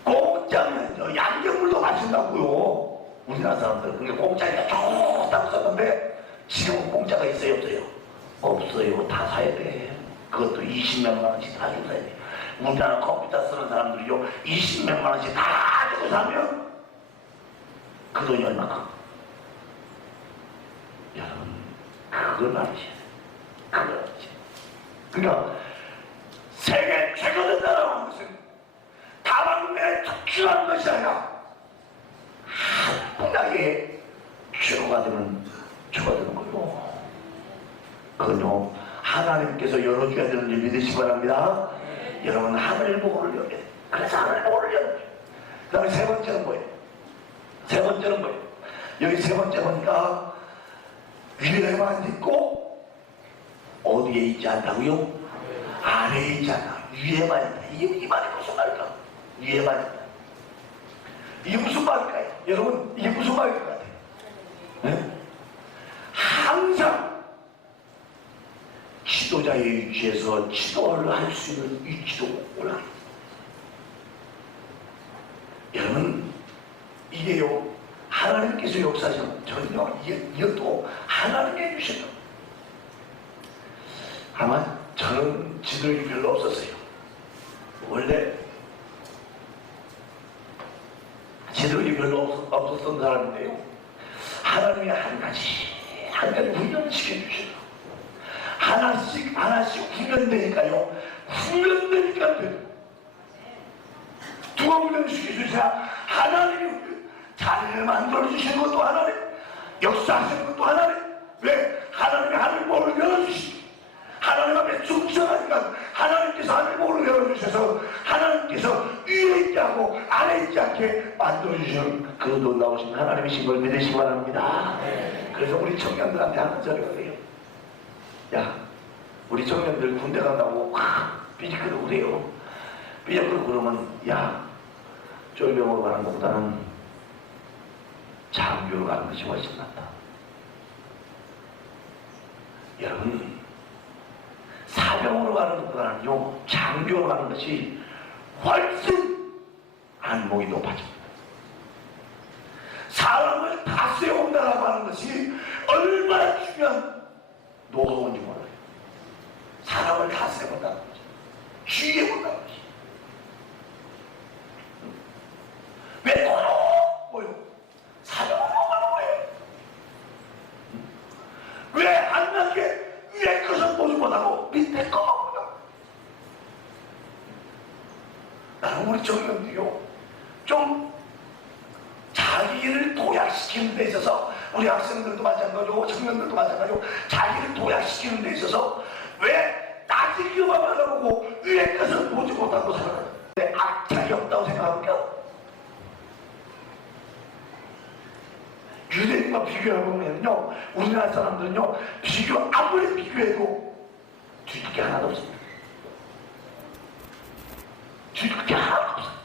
공짜면 양정물도 마신다고요. 우리나라 사람들. 그러니까 공짜니까 좋다고 썼는데 지금은 공짜가 있어요 없어요? 없어요. 다 사야 돼. 그것도 20몇만 원씩 다 주고 사야 돼. 우리나라 컴퓨터 쓰는 사람들이요 20몇만 원씩 다 주고 사면 그 돈이 얼마나? 여러분 그걸 알으셔야 돼. 그걸 알으셔야 돼. 그러니까 세계 최고 된다는 것은 다방면에 특출한 것이 아니라 한분하게 최고가 되는 거예요. 그건요 하나님께서 열어줘야 되는 줄 믿으시기 바랍니다. 여러분 하늘 보고를 열어야 돼. 그래서 하늘 보고를 열어야 돼. 그 다음에 세 번째는 뭐예요? 여기 세 번째 보니까 위에만 있고 어디에 있지 않다고요? 아래에 있지 않다. 위에만이다. 이 말이 무슨 말일까? 위에만이다. 이게 무슨 말일까요? 여러분, 이게 무슨 말일 것 같아요? 네? 항상 지도자의 위치에서 지도를 할 수 있는 위치로 올라가 있습니다. 여러분, 이게요, 하나님께서 역사하시는 전혀 이것도 하나님의 주신 것. 아마 저는 지도력이 별로 없었어요. 원래 지도력이 별로 없었던 사람인데요, 하나님이 한 가지 훈련을 시켜주셔요. 하나씩 훈련되니까요, 훈련되니까 돼요. 누가 훈련시켜주셔야? 하나님이 자리를 만들어주시는 것도 하나님, 역사하시는 것도 하나님. 왜? 하나님이 하늘문을 열어주시고, 하나님 앞에 충성하니까 하나님께서 하늘문을 열어주셔서 하나님께서 위에 있지 않고 아래 있지 않게 만들어주시는 그 놀라우신 하나님의 신을 믿으시기 바랍니다. 그래서 우리 청년들한테 하는 소리가 그래요. 야, 우리 청년들 군대 간다고 삐지끄러고 그래요. 삐지끄러고 그러면, 야, 쫄병으로 가는 것보다는 장교로 가는 것이 훨씬 낫다. 여러분, 사병으로 가는 것보다는요, 장교로 가는 것이 훨씬 안목이 높아집니다. 사람을 다 세운다라고 하는 것이 얼마나 중요한 노하우인지 몰라요. 사람을 다 세운다는 것이, 주의해 본다는 것이. 왜 뭐요? 사병으로 가는 거예요. 왜 한나게 위에 것을 보지 못하고 밑에 것만 보냐? 나는 우리 청년들이요, 좀 자기를 도약시키는 데 있어서, 우리 학생들도 마찬가지고 청년들도 마찬가지고, 자기를 도약시키는 데 있어서 왜 낮은 것만 바라보고 위에 것을 보지 못하고 살아가는데 악착이 없다고 생각합니까? 유대인과 비교해보면요, 우리나라 사람들은요, 아무리 비교해도 뒤질 게 하나도 없습니다. 뒤질 게 하나도 없어요.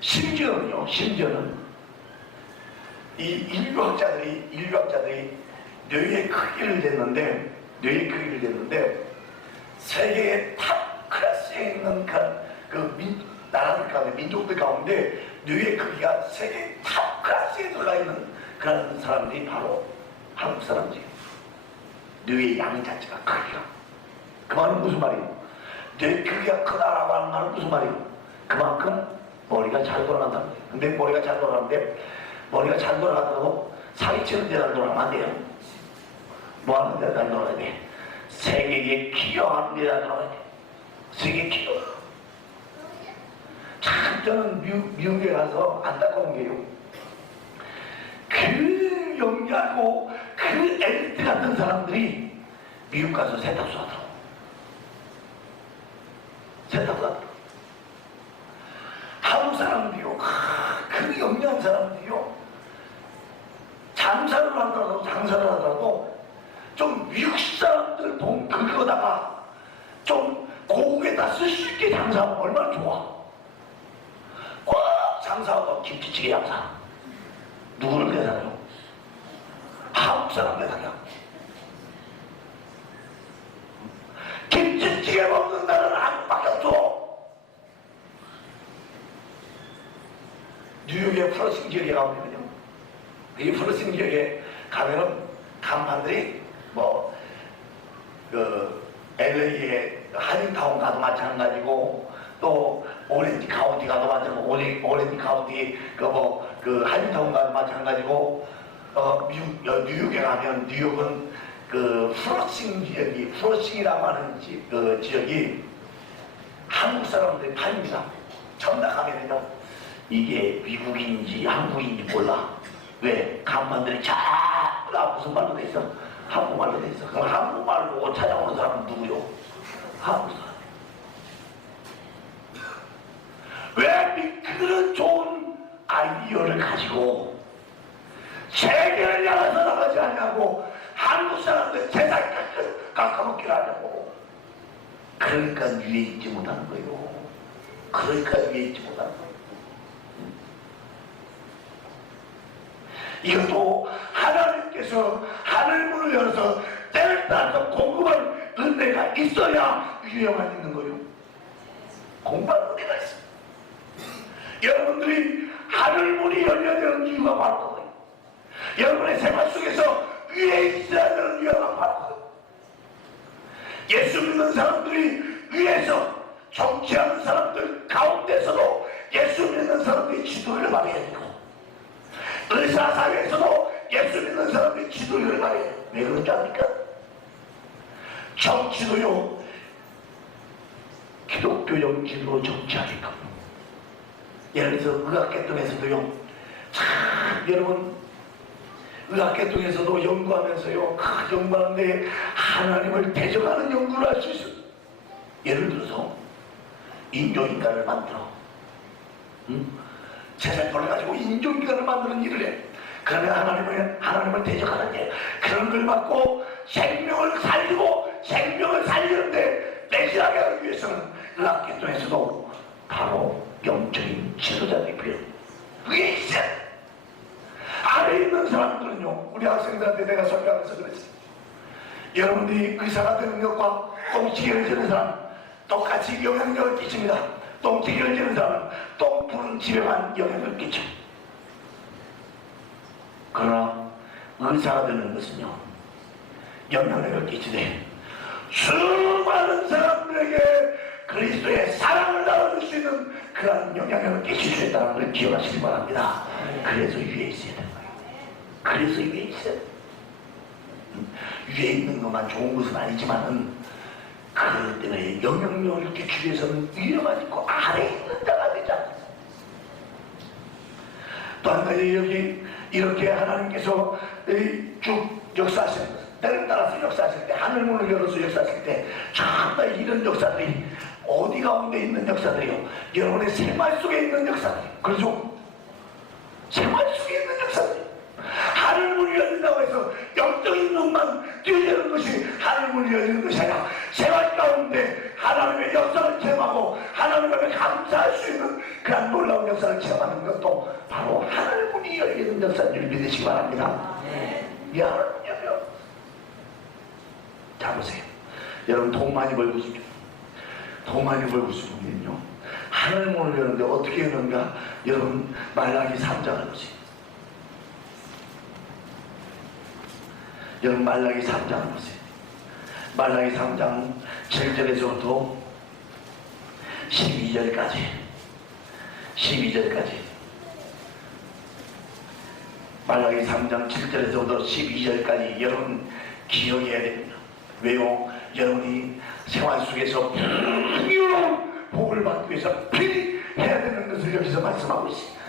심지어는 이 인류학자들이 뇌의 크기를 쟀는데 세계의 탑 클래스에 있는 나라들 가운데, 민족들 가운데 뇌의 크기가 세계 탑 클래스에 들어가 있는 그런 사람들이 바로 한국 사람들이에요. 뇌의 양 자체가 크기가. 그 말은 무슨 말이에요? 뇌 크기가 크다라고 하는 말은 무슨 말이에요? 그만큼 머리가 잘 돌아간다는 거예요. 근데 머리가 잘 돌아가더라도 사기치는 데다 돌아가면 안 돼요. 뭐 하는 데다 돌아가야 돼? 세계에 기여하는 데다 돌아가야 돼. 세계 기여. 참 저는 미국에 가서 안타까운 게요, 그 영리하고 그 엘리트 같은 사람들이 미국 가서 세탁소 하더라고. 한국 사람들이요, 그 영리한 사람들이요, 장사를 하더라도 좀 미국 사람들 돈 그거다가 좀 고국에다 쓸 수 있게 장사하면 얼마나 좋아. 장사하고 김치찌개 장사. 누구를 대상해요? 한국 사람 대상이야. 김치찌개 먹는 나라는 한국밖에 없어. 뉴욕의 플러싱 지역에 가면요, 이 플러싱 지역에 가면은 간판들이 LA의 한인타운 가도 마찬가지고, 또 오렌지 카운티 가도 마찬가지고, 오렌지 카운티 한인타운 가도 마찬가지고, 뉴욕에 가면, 뉴욕은 플러싱 지역이, 플러싱이라고 하는 지역이 한국 사람들이 팔립니다. 전다 가면은요, 이게 미국인지 한국인지 몰라. 왜? 간판들이 자꾸 무슨 말로 돼 있어? 한국말로 돼 있어. 그럼 한국말 보고 찾아오는 사람은 누구요? 한국 사람. 왜 그런 좋은 아이디어를 가지고 세계를 향해서 나가지 않냐고, 한국 사람들 세상 깎아먹기를 하냐고. 그 그러니까 위에 있지 못하는 거예요. 그러니까 위에 있지 못하는 거예요. 이것도 하나님께서 하늘문을 열어서 때를 따라서 공급할 은혜가 있어야 위에만 있는 거예요. 공급할 은혜가 있어. 여러분들이 하늘문이 열려야 되는 이유가 바로 그거예요. 여러분의 생활 속에서 위에 있어야 되는 이유가 바로 그거예요. 예수 믿는 사람들이 위에서 정치하는 사람들 가운데서도 예수 믿는 사람들이 지도를 말해야 되고, 의사사회에서도 예수 믿는 사람들이 지도를 말해야 돼요. 왜 그런지 압니까? 정치도요, 기독교적 지도로 정치하게끔. 예를 들어서 의학계통에서도요, 참 여러분 의학계통에서도 연구하면서요, 연구하는데 하나님을 대적하는 연구를 할 수 있어요. 예를 들어서 인조인간을 만들어, 재생권을 가지고 인조인간을 만드는 일을 해. 그러면 하나님을 대적하는 일, 그런 걸 받고 생명을 살리는데 매진하게 하기 위해서는 의학계통에서도 바로 영적인 지도자들이 필요해요. 위에 있어. 아래에 있는 사람들은요, 우리 학생들한테 내가 설교하면서 그랬지. 여러분들이 의사가 되는 것과 똥치기를 지는 사람 똑같이 영향력을 끼칩니다. 똥치기를 지는 사람은 똥 푸는 집에만 영향을 끼쳐. 그러나 의사가 되는 것은요, 영향력을 끼치되 수많은 사람들에게 그리스도의 사랑을 나눠줄 수 있는 그런 영향력을 끼칠 수 있다는 걸 기억하시기 바랍니다. 그래서 위에 있어야 되는 거예요. 그래서 위에 있어야 돼요. 위에 있는 것만 좋은 것은 아니지만은, 그것 때문에 영향력을 끼치기 위해서는 위에만 있고 아래에 있는 자가 되지 않습니다. 또 한 가지, 여기 이렇게 하나님께서 쭉 역사하시는 것, 때를 따라서 역사하실 때, 하늘문을 열어서 역사하실 때, 정말 이런 역사들이 어디 가운데 있는 역사들이요? 여러분의 생활 속에 있는 역사들. 그렇죠? 생활 속에 있는 역사들. 하늘문이 열린다고 해서 영적인 눈만 뛰어내는 것이 하늘문이 열리는 것이 아니라, 생활 가운데 하나님의 역사를 체험하고 하나님을 감사할 수 있는 그런 놀라운 역사를 체험하는 것도 바로 하늘문이 열리는 역사인 줄 믿으시기 바랍니다. 하늘문이요. 자, 보세요. 여러분, 돈 많이 벌고 싶죠? 돈 많이 벌고 싶으면요, 하늘문을 여는데 어떻게 여는가? 여러분, 말라기 3장을 보세요. 여러분, 말라기 3장을 보세요. 말라기 3장 7절에서부터 12절까지 말라기 3장 7절에서부터 12절까지 여러분 기억해야 됩니다. 왜요? 여러분이 생활 속에서 풍요로운 복을 받기 위해서 필히 해야 되는 것을 여기서 말씀하고 있습니다.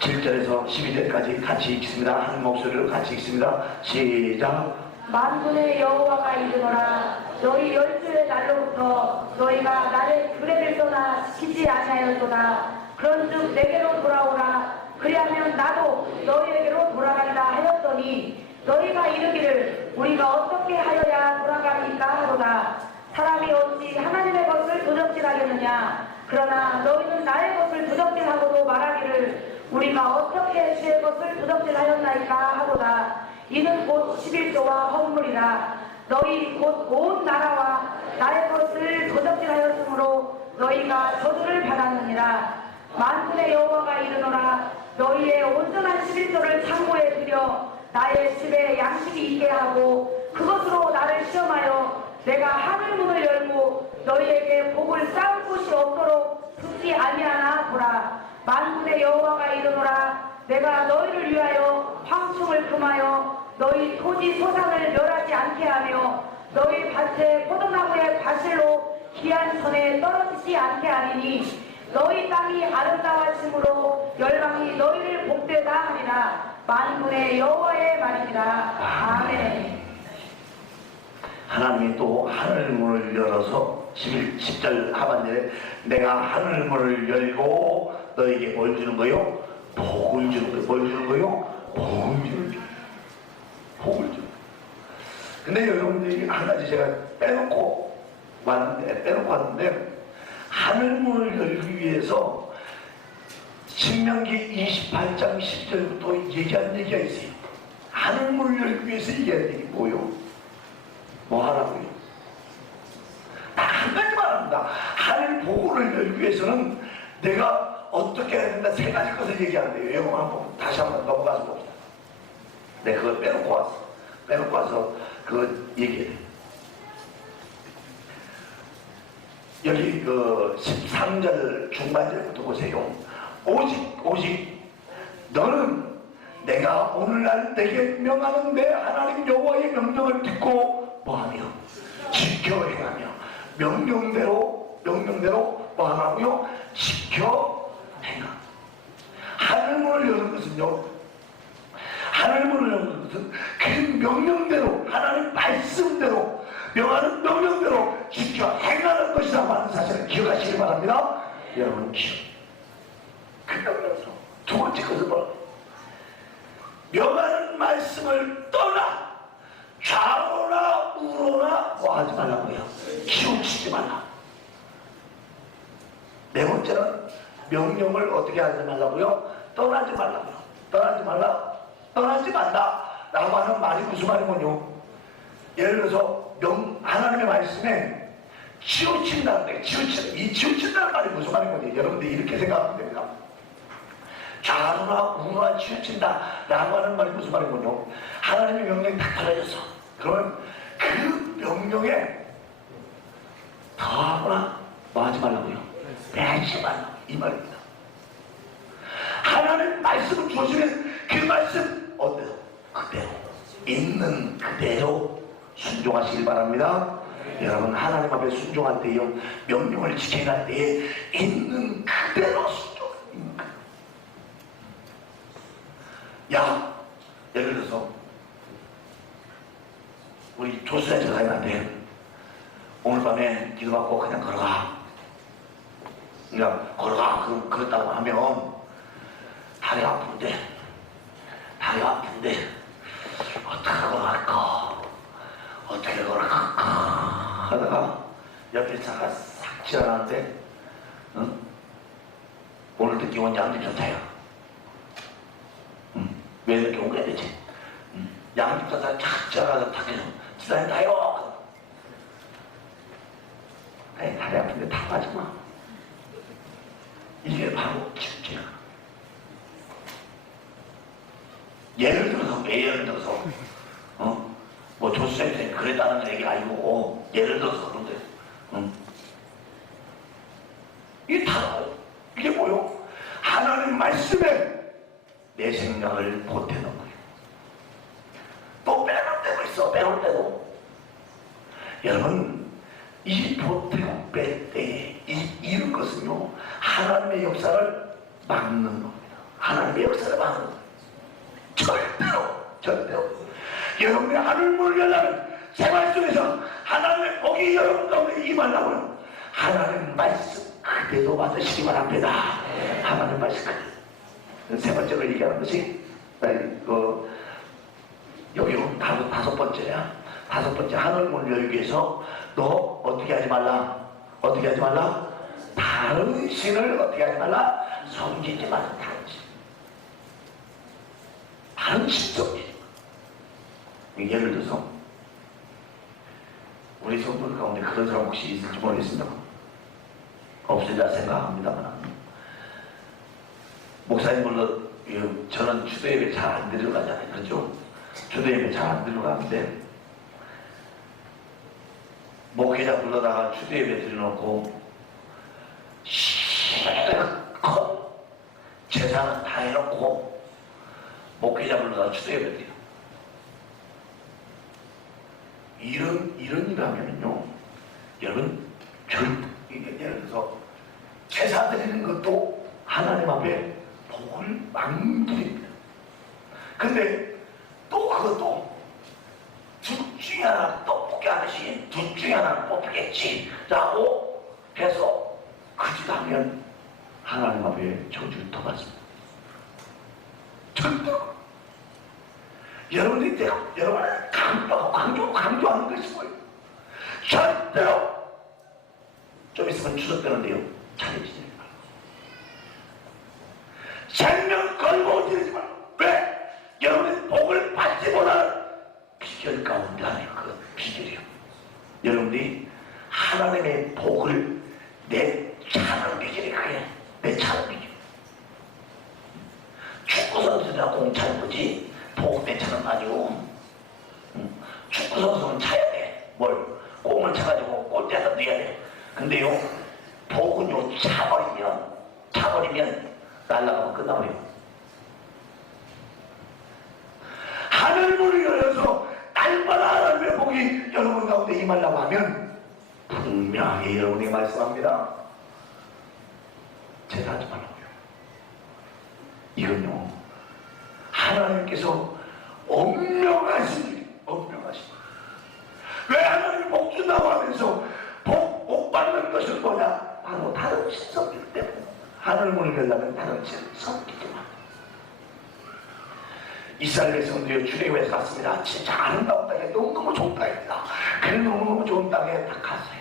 7절에서 12절까지 같이 읽습니다. 한 목소리로 같이 읽습니다. 시작. 만군의 여호와가 이르노라, 너희 열주의 날로부터 너희가 나를 그레들떠나 지키지 아니하였도다. 그런즉 내게로 돌아오라. 그리하면 나도 너희에게로 돌아간다 하였더니, 너희가 이르기를 우리가 어떻게 하여야 돌아가니까 하도다. 사람이 어찌 하나님의 것을 도적질하겠느냐. 그러나 너희는 나의 것을 도적질하고도 말하기를 우리가 어떻게 주의 것을 도적질하였나이까 하도다. 이는 곧 11조와 헌물이라. 너희 곧 온 나라와 나의 것을 도적질하였으므로 너희가 저주를 받았느니라. 만군의 여호와가 이르노라, 너희의 온전한 11조를 창고에 들여 나의 집에 양식이 있게 하고 그것으로 나를 시험하여 내가 하늘문을 열고 너희에게 복을 쌓을 곳이 없도록 두지 아니하나 보라. 만군의 여호와가 이르노라, 내가 너희를 위하여 황충을 금하여 너희 토지 소산을 멸하지 않게 하며 너희 밭에 포도나무의 과실로 기한 전에 떨어지지 않게 하리니, 너희 땅이 아름다워짐으로 열방이 너희를 복되다 하리라. 만군의 여호와의 말이니라. 아멘. 하나님이 또 하늘문을 열어서 10절 하반절에 내가 하늘문을 열고 너에게 뭘 주는 거요? 복을 주는 거요. 뭘 주는 거요? 복을 주는 거요. 복을 주는 거요. 근데 여러분들이 한 가지 제가 빼놓고 왔는데, 빼놓고 왔는데, 하늘문을 열기 위해서 신명기 28장 10절부터 얘기한 얘기가 있어요. 하늘문을 열기 위해서 얘기한 얘기 뭐요? 뭐 하라고요? 딱 한 가지만 합니다. 하늘 보고를 열기 위해서는 내가 어떻게 해야 된다, 세 가지 것을 얘기하는데요. 이거 한번 다시 한번 넘어가서 봅시다. 네, 그걸 빼놓고 와서 그거 얘기해. 여기 그 13절 중반절부터 보세요. 오직 너는 내가 오늘날 내게 명하는 내 하나님 여호와의 명령을 듣고 뭐하며 지켜 행하며 명령대로 뭐하라고요? 지켜 행하. 하늘문을 여는 것은요, 하늘문을 여는 것은 그 명령대로, 하나님 말씀대로, 명하는 명령대로 지켜 행하는 것이라고 하는 사실을 기억하시기 바랍니다. 여러분, 그러면서 두 번째 것은 뭐라? 명하는 말씀을 떠나 좌로나 우로나 뭐 하지 말라고요. 치우치지 말라. 네 번째는 명령을 어떻게 하지 말라고요? 떠나지 말라고요. 떠나지 말라 라고 하는 말이 무슨 말이군요? 예를 들어서 하나님의 말씀에 치우친다는데, 이 치우친다는 말이 무슨 말이군요? 여러분들 이렇게 생각하면 됩니다. 좌로나 우로나 치우친다 라고 하는 말이 무슨 말이군요? 하나님의 명령이 다 떨어졌어. 그러면 그 명령에 더하거나 뭐 하지 말라고요? 빼지 말라, 이 말입니다. 하나님 말씀을 주시면 그 말씀 어때요? 그대로 있는 그대로 순종하시길 바랍니다. 여러분, 하나님 앞에 순종할 때요, 명령을 지켜갈 때에 있는 그대로 순종합니다. 예를 들어서 우리 조수자 전사님한테 오늘 밤에 기도받고 그냥 걸어가. 그냥 걸어가. 그렇다고 하면 다리가 아픈데 어떻게 걸어갈까 하다가 옆에 차가 싹 지나가는데, 응? 오늘 늦게 온 양집 전사야. 왜 이렇게 오게 되지? 양집 전사 착 지나가서 탁해서 지사님 타요. 아니, 다리 아픈데 타가지 마. 이게 바로 집중이야. 예를 들어서 뭐 조수생이 그랬다는 얘기가 아니고, 예를 들어서 그런데, 이게 뭐요? 하나님 말씀에 내 생각을 보태는 거예요. 또 빼놓을 때도 있어, 빼놓을 때도. 여러분, 이 보태고 뺄 때, 이런 것은요, 하나님의 역사를 막는 겁니다. 하나님의 역사를 막는 겁니다. 절대로. 여러분의 하늘문을 열라면 생활 속에서 하나님의 복이 여러분 가운데 임하려고요. 하나님 말씀 그대로 받으시기 바랍니다. 하나님 말씀 그대로. 세 번째로 얘기하는 것이 여기 다섯 번째야. 다섯 번째, 하늘문을 열기 위해서 너 어떻게 하지 말라? 다른 신을 어떻게 하지 말라? 섬기지 말라. 다른 신 섬기지. 예를 들어서 우리 성도들 가운데 그런 사람 혹시 있을지 모르겠습니다. 없으리라 생각합니다만, 목사님들로 저는 주도예배 잘 안 들어가잖아요. 그렇죠? 주도예배 잘 안 들어가는데 목회자 불러다가 주도예배 드려놓고 실컷 재산은 다 해놓고 목회자 불러다가 주도예배 드려. 이런 일하면요, 여러분, 예를 들어서 제사 드리는 것도 하나님 앞에 복을 만드립니다. 근데 또 그것도 둘 중에 하나 떡볶이 하듯이 둘 중에 하나 뽑겠지 라고 해서 그 짓 하면 하나님 앞에 저주를 더 받습니다. 절대로. 여러분들이 여러분을 강조하는 것이 뭐예요? 절대로 좀 있으면 추석되는데요. 차려지지 말고. 생명 걸고 지르지 말고. 왜? 여러분의 복을 받지 못하는 비결 가운데 하나의 그 비결이요. 여러분들이 하나님의 복을 내차는 비결이 그게 내차는 비결. 축구선수나 공 차는 거지 복 내차는 아니고. 축구선수는 차야 돼. 뭘? 공을 차가지고 골대에다 넣어야 돼. 근데요 복은요 차버리면 날아가면 끝나버려요. 하늘문을 열어서 날마다 하나님의 복이 여러분 가운데 임하려고 하면 분명히 여러분이 말씀합니다. 제사하지 말라고요. 이건요 하나님께서 엄명하신 왜 하나님이 복 준다고 하면서 복 받는 것은 뭐냐? 바로 다른 신성이기 때문에. 하늘문을 열려면 다른 신성이지만 이스라엘 백성들이 출애굽해서 갔습니다. 진짜 아름다운 땅에 너무너무 좋은 땅입니다. 그 너무너무 좋은 땅에 딱 갔어요.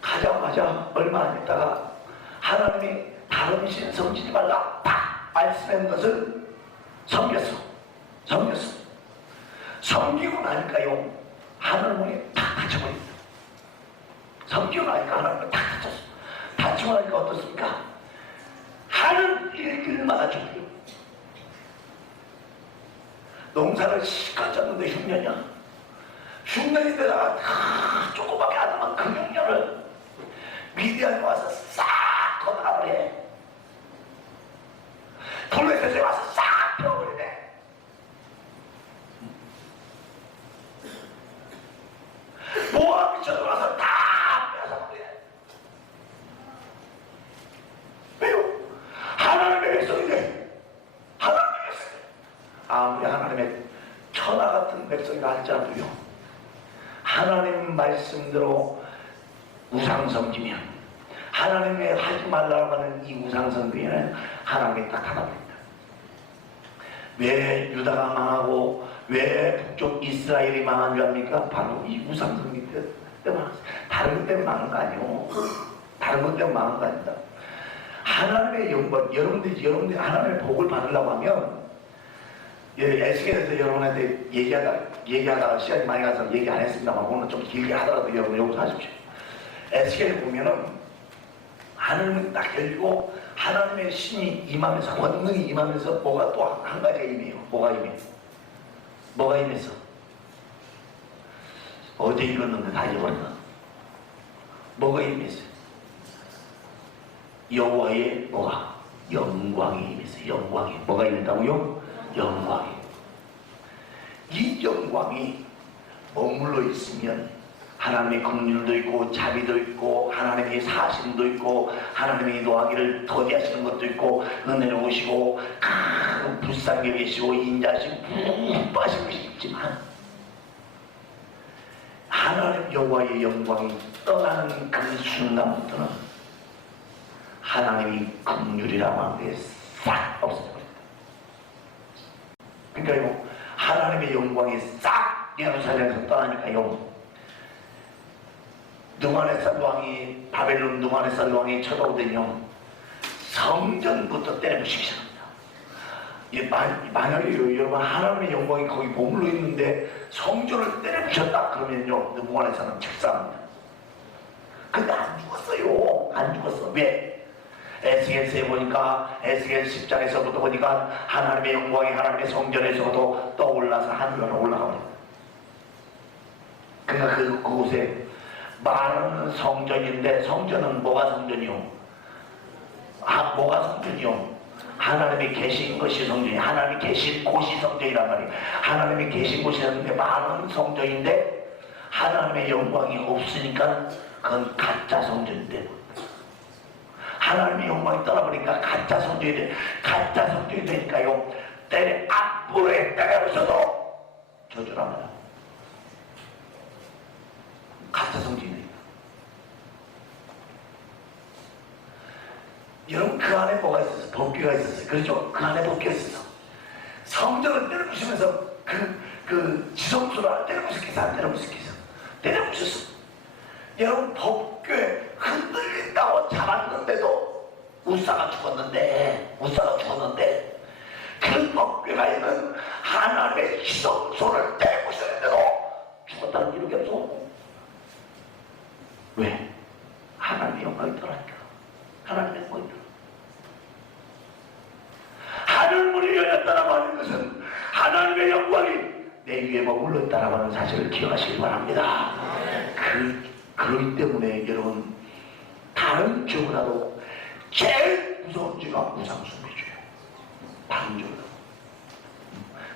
가자마자 얼마 안 있다가 하나님이 다른 신 섬기지 말라 딱 말씀한 것을 섬겼어. 섬기고 나니까요 하늘문이 탁 닫혀버립니다. 섬기고 나니까 하늘문이 탁 닫혔어. 닫히고 나니까 어떻습니까? 하늘 일길마다 죽어요. 농사를 실컷 졌는데 흉년이야. 흉년인데다가 조그맣게 하다만 그 흉년을 미디안에 와서 싹 걷어버려. 블레셋에 와서 싹 펴버리네. 모압이 쳐들어와서 다 뺏어버리네. 왜요? 하나님의 백성인데. 하나님의 백성. 아무리 하나님의 천하 같은 백성이라 할지라도요 하나님 말씀대로 우상 섬기면 하나님의 하지 말라고 하는 이 우상 섬기면 하나님이 딱 하나입니다. 왜 유다가 망하고 왜 북쪽 이스라엘이 망한 줄 압니까? 바로 이 우상 섬기 때문에. 다른 것 때문에 망한 거 아니에요. 다른 것 때문에 망한 거 아닙니다. 하나님의 영광, 여러분들이 하나님의 복을 받으려고 하면 에스겔에서 여러분한테 얘기하다가 시간이 많이 가서 얘기 안 했습니다만 오늘 좀 길게 하더라도 여러분 용서하십시오. 에스겔에 보면은 하늘문이 딱 열리고 하나님의 신이 임하면서 권능이 임하면서 뭐가 또 한 가지가 임해요. 뭐가 임해서 어제 읽었는데 다 잊어버렸나? 뭐가 임했어요? 여호와의 뭐가? 영광이 임했어요. 영광이 뭐가 임했다고요? 영광이. 이 영광이 머물러 있으면 하나님의 긍휼도 있고 자비도 있고 하나님의 사심도 있고 하나님의 노하기를 더디하시는 것도 있고 은혜로우시고 큰 불쌍히 계시고 인자하시고 푹빠신 것이 있지만 하나님 여호와의 영광이 떠나는 그 순간부터는 하나님이 긍휼이라고 하는 게 싹 없어져버립니다. 그러니까요 하나님의 영광이 싹 예루살렘에서 떠나니까요 느부갓네살 왕이 바벨론 느부갓네살 왕이 쳐다오더니요 성전부터 때려부시기 시작합니다. 만약에 여러분 하나님의 영광이 거기 머물러 있는데 성전을 때려부셨다 그러면요 느부갓네살은 책사합니다. 근데 안 죽었어요. 안 죽었어. 왜? 에스겔서에 보니까 에스겔 10장에서부터 보니까 하나님의 영광이 하나님의 성전에서도 떠올라서 하늘로 올라갑니다. 그러니까 그곳에 말하는 성전인데 성전은 뭐가 성전이요? 뭐가 성전이요? 하나님이 계신 것이 성전이 하나님이 계신 곳이 성전이란 말이에요. 하나님이 계신 곳이었는데 말하는 성전인데 하나님의 영광이 없으니까 그건 가짜 성전인데 하나님의 영광이 떠나버리니까 가짜 성전이 돼. 가짜 성전이 되니까요 앞으로에 때려부셔도 저주랍니다. 가짜 성전이니까. 여러분 그 안에 뭐가 있었어요? 법궤가 있었어요. 그렇죠? 그 안에 법궤가 있었어. 성전을 때려부시면서 그 지성소를 때려부시겠어? 안 때려부시겠어? 때려부셨어. 여러분 법궤 흔들린다고 잡았는데도 우사가 죽었는데 그 법궤가 있는 하나님의 희성손을 떼고 있었는데도 죽었다는 기록이 없어. 왜? 하나님의 영광이 떠나니까. 하나님의 영광이 떠나. 하늘문이 열렸다라고 하는 것은 하나님의 영광이 내 위에 머물러 있다라고 하는 사실을 기억하시기 바랍니다. 그렇기 때문에 여러분, 다른 죄보다도 제일 무서운 죄가 우상숭배죄예요. 다른 죄보다.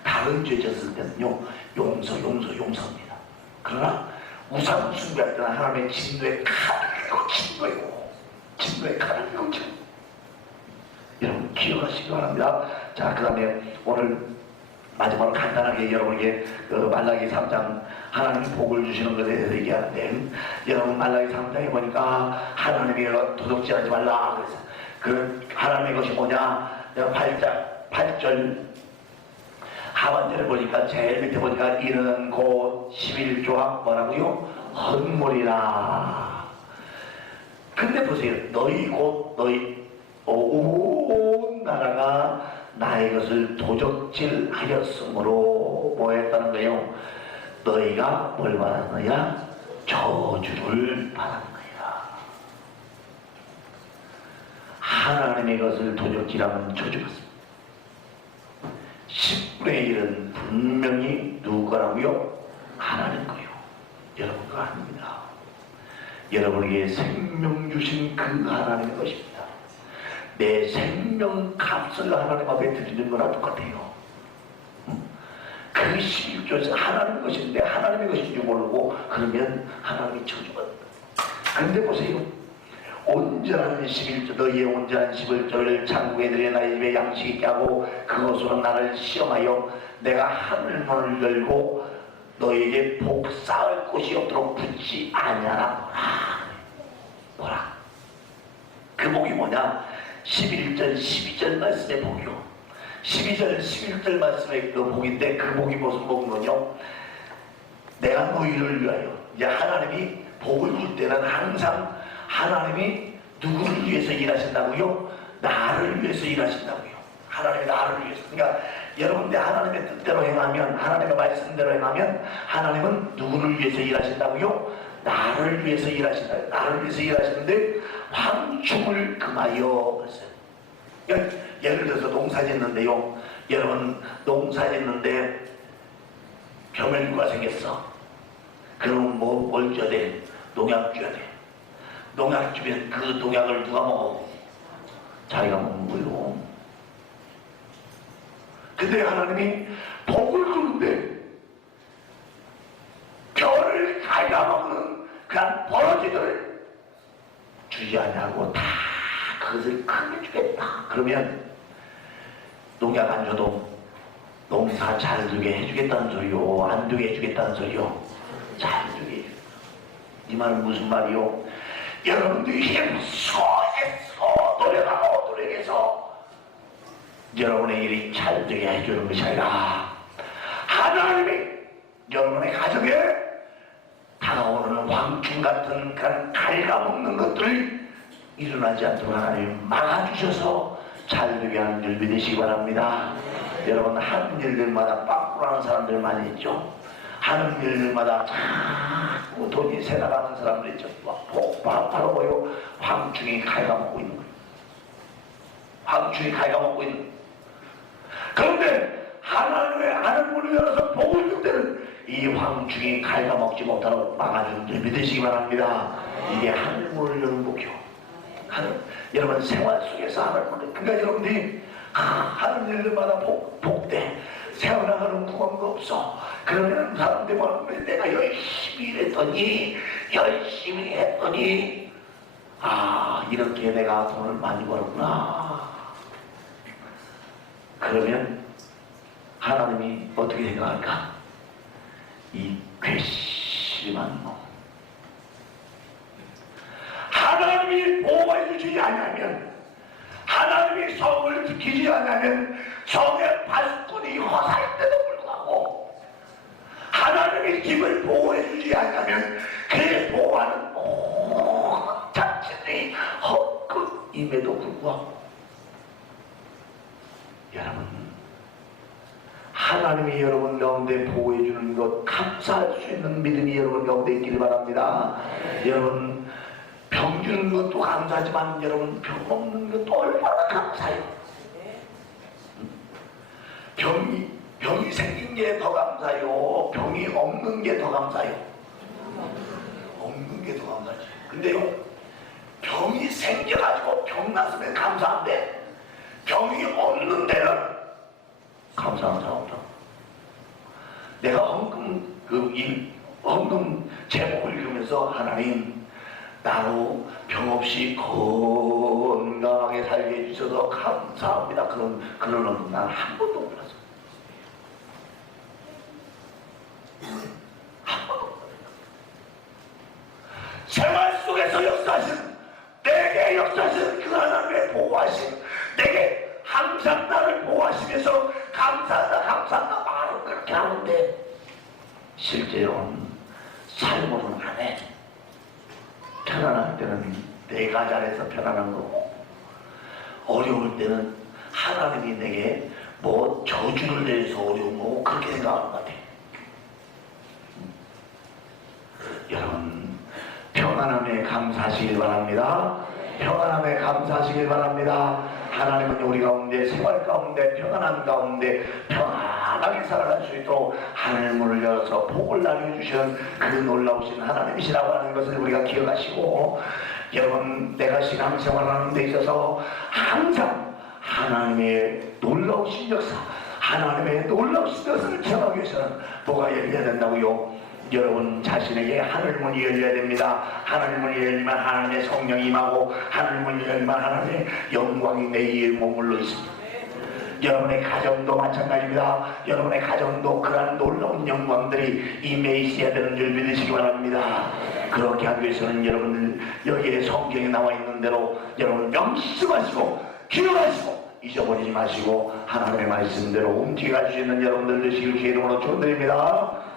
다른 죄 졌을 때는요, 용서입니다. 그러나 우상숭배할 때는 하나님의 진노의 칼을 진노의 칼을 휘고 여러분 기억하시기 바랍니다. 자, 그 다음에 오늘 마지막으로 간단하게 여러분에게 그 말라기 3장 하나님이 복을 주시는 것에 대해서 얘기하는데, 여러분 말라기 3장에 보니까 하나님이 도둑질하지 말라 그래서 그 하나님의 것이 뭐냐, 내가 8절 하반절에 보니까 제일 밑에 보니까 이는 곧 11조각 뭐라고요? 헌물이라. 근데 보세요, 너희 온 나라가 나의 것을 도적질하였으므로 뭐 했다는 거예요? 너희가 뭘 받았느냐? 저주를 받았느냐. 하나님의 것을 도적질하면 저주 받습니다. 10분의 1은 분명히 누구 거라고요? 하나님 거요. 여러분 거 아닙니다. 여러분에게 생명 주신 그 하나님의 것입니다. 내 생명 값을 하나님 앞에 드리는 거나 똑같아요. 그 11조에서 하나님의 것인데 하나님의 것인 줄 모르고 그러면 하나님이 저주받는다. 그런데 보세요, 온전한 11조, 너희의 온전한 11조를 장국에 들여 나의 집에 양식 있게 하고 그것으로 나를 시험하여 내가 하늘문을 열고 너희에게 복 쌓을 곳이 없도록 붙지 아니하라. 뭐라? 그 복이 뭐냐? 11절 12절 말씀의 복이요, 12절 11절 말씀의 그 복인데, 그 복이 무슨 복이군요? 내가 너희를 위하여. 이제 하나님이 복을 줄 때는 항상 하나님이 누구를 위해서 일하신다고요? 나를 위해서 일하신다고요. 하나님이 나를 위해서. 그러니까 여러분들 하나님의 뜻대로 행하면, 하나님의 말씀대로 행하면 하나님은 누구를 위해서 일하신다고요? 나를 위해서 일하신다. 나를 위해서 일하시는데 황충을 금하여. 예를 들어서 농사 짓는데요, 여러분 농사 짓는데 병열구가 생겼어. 그러면 뭘 줘야 돼? 농약 줘야 돼. 농약 주면 그 농약을 누가 먹어? 자기가 먹는 거요. 근데 하나님이 복을 주는데 별을 갉아먹는 그런 버러지들을 주지 않냐고 다 그것을 크게 주겠다. 그러면 농약 안 줘도 농사 잘 되게 해주겠다는 소리요? 안 되게 해주겠다는 소리요? 잘 되게 해주겠다. 이 말은 무슨 말이요? 여러분들이 힘써 노력하고 노력해서 여러분의 일이 잘 되게 해주는 것이 아니라 하나님이 여러분의 가정에 다가오는 황충 같은 그런 갉아먹는 것들을 일어나지 않도록 하나님 막아주셔서 잘 되게 하는 줄 믿으시기 바랍니다. 여러분 하는 일들마다 빠꾸라는 사람들 많이 있죠. 하는 일들마다 자꾸 돈이 새나가는 사람들 있죠. 바로 뭐요? 황충이 갉아먹고 있는 거예요. 황충이 갉아먹고 있는 거예요. 그런데 하나님의 하늘문을 열어서 복을 줄 때는 이 황충이 갉아먹지 못하도록 막아주는 줄 믿으시기 바랍니다. 이게 하늘문을 여는 복이요. 여러분 생활 속에서 하늘문을, 그러니까 여러분들이 하는 일들마다 복돼. 세워나가는 구멍도 없어. 그러면 사람들이 뭐라면 내가 열심히 했더니 이렇게 내가 돈을 많이 벌었구나. 그러면 하나님이 어떻게 생각할까? 이 괘씸한 놈. 하나님이 보호해주지 않으면, 하나님이 성을 지키지 않으면 성의 발꾼이 허사할 때도 불구하고 하나님이 집을 보호해주지 않으면 그의 보호하는 임에도 불구하고 여러분 하나님이 여러분 가운데 보호해 주는 것 감사할 수 있는 믿음이 여러분 가운데 있기를 바랍니다. 여러분 병 주는 것도 감사하지만 여러분 병 없는 것도 얼마나 감사해요. 병이 생긴 게 더 감사해요. 병이 없는 게 더 감사해요. 없는 게 더 감사하지. 근데요 병이 생겨가지고 병 났으면 감사한데 병이 없는 데는 감사하는 사람 없다. 내가 헌금 제목을 읽으면서 하나님 나로 병 없이 건강하게 살게 해주셔서 감사합니다. 그런 헌금 난 한 번도 못 봤어. 한 번도 못 봤어. 생활 속에서 역사하신 내게 역사하신 그 하나님의 보호하심 내게 항상 나를 보호하시면서 감사하다 말은 그렇게 하는데 실제로는 삶으로는 안 해. 편안할 때는 내가 잘해서 편안한 거고 어려울 때는 하나님이 내게 뭐 저주를 내서 어려운 거고 그렇게 생각하는 것 같아. 여러분 평안함에 감사하시길 바랍니다. 평안함에 감사하시길 바랍니다. 하나님은 우리 가운데 생활 가운데 평안한 가운데 평안하게 살아갈 수 있도록 하늘 문을 열어서 복을 나눠주시는 그 놀라우신 하나님이시라고 하는 것을 우리가 기억하시고 여러분 내가 신앙생활하는 데 있어서 항상 하나님의 놀라우신 역사 하나님의 놀라우신 것을 경험하기 위해서는 뭐가 열려야 된다고요? 여러분 자신에게 하늘문이 열려야 됩니다. 하늘문이 열리면 하나님의 성령이 임하고 하늘문이 열리면 하나님의 영광이 매일 머물러 있습니다. 여러분의 가정도 마찬가지입니다. 여러분의 가정도 그러한 놀라운 영광들이 임해 있어야 되는 줄 믿으시기 바랍니다. 그렇게 하기 위해서는 여러분들 여기에 성경에 나와 있는 대로 여러분 명심하시고 기억하시고 잊어버리지 마시고 하나님의 말씀대로 움직여 갈 수 있는 여러분들 되시길 기름으로 축원드립니다.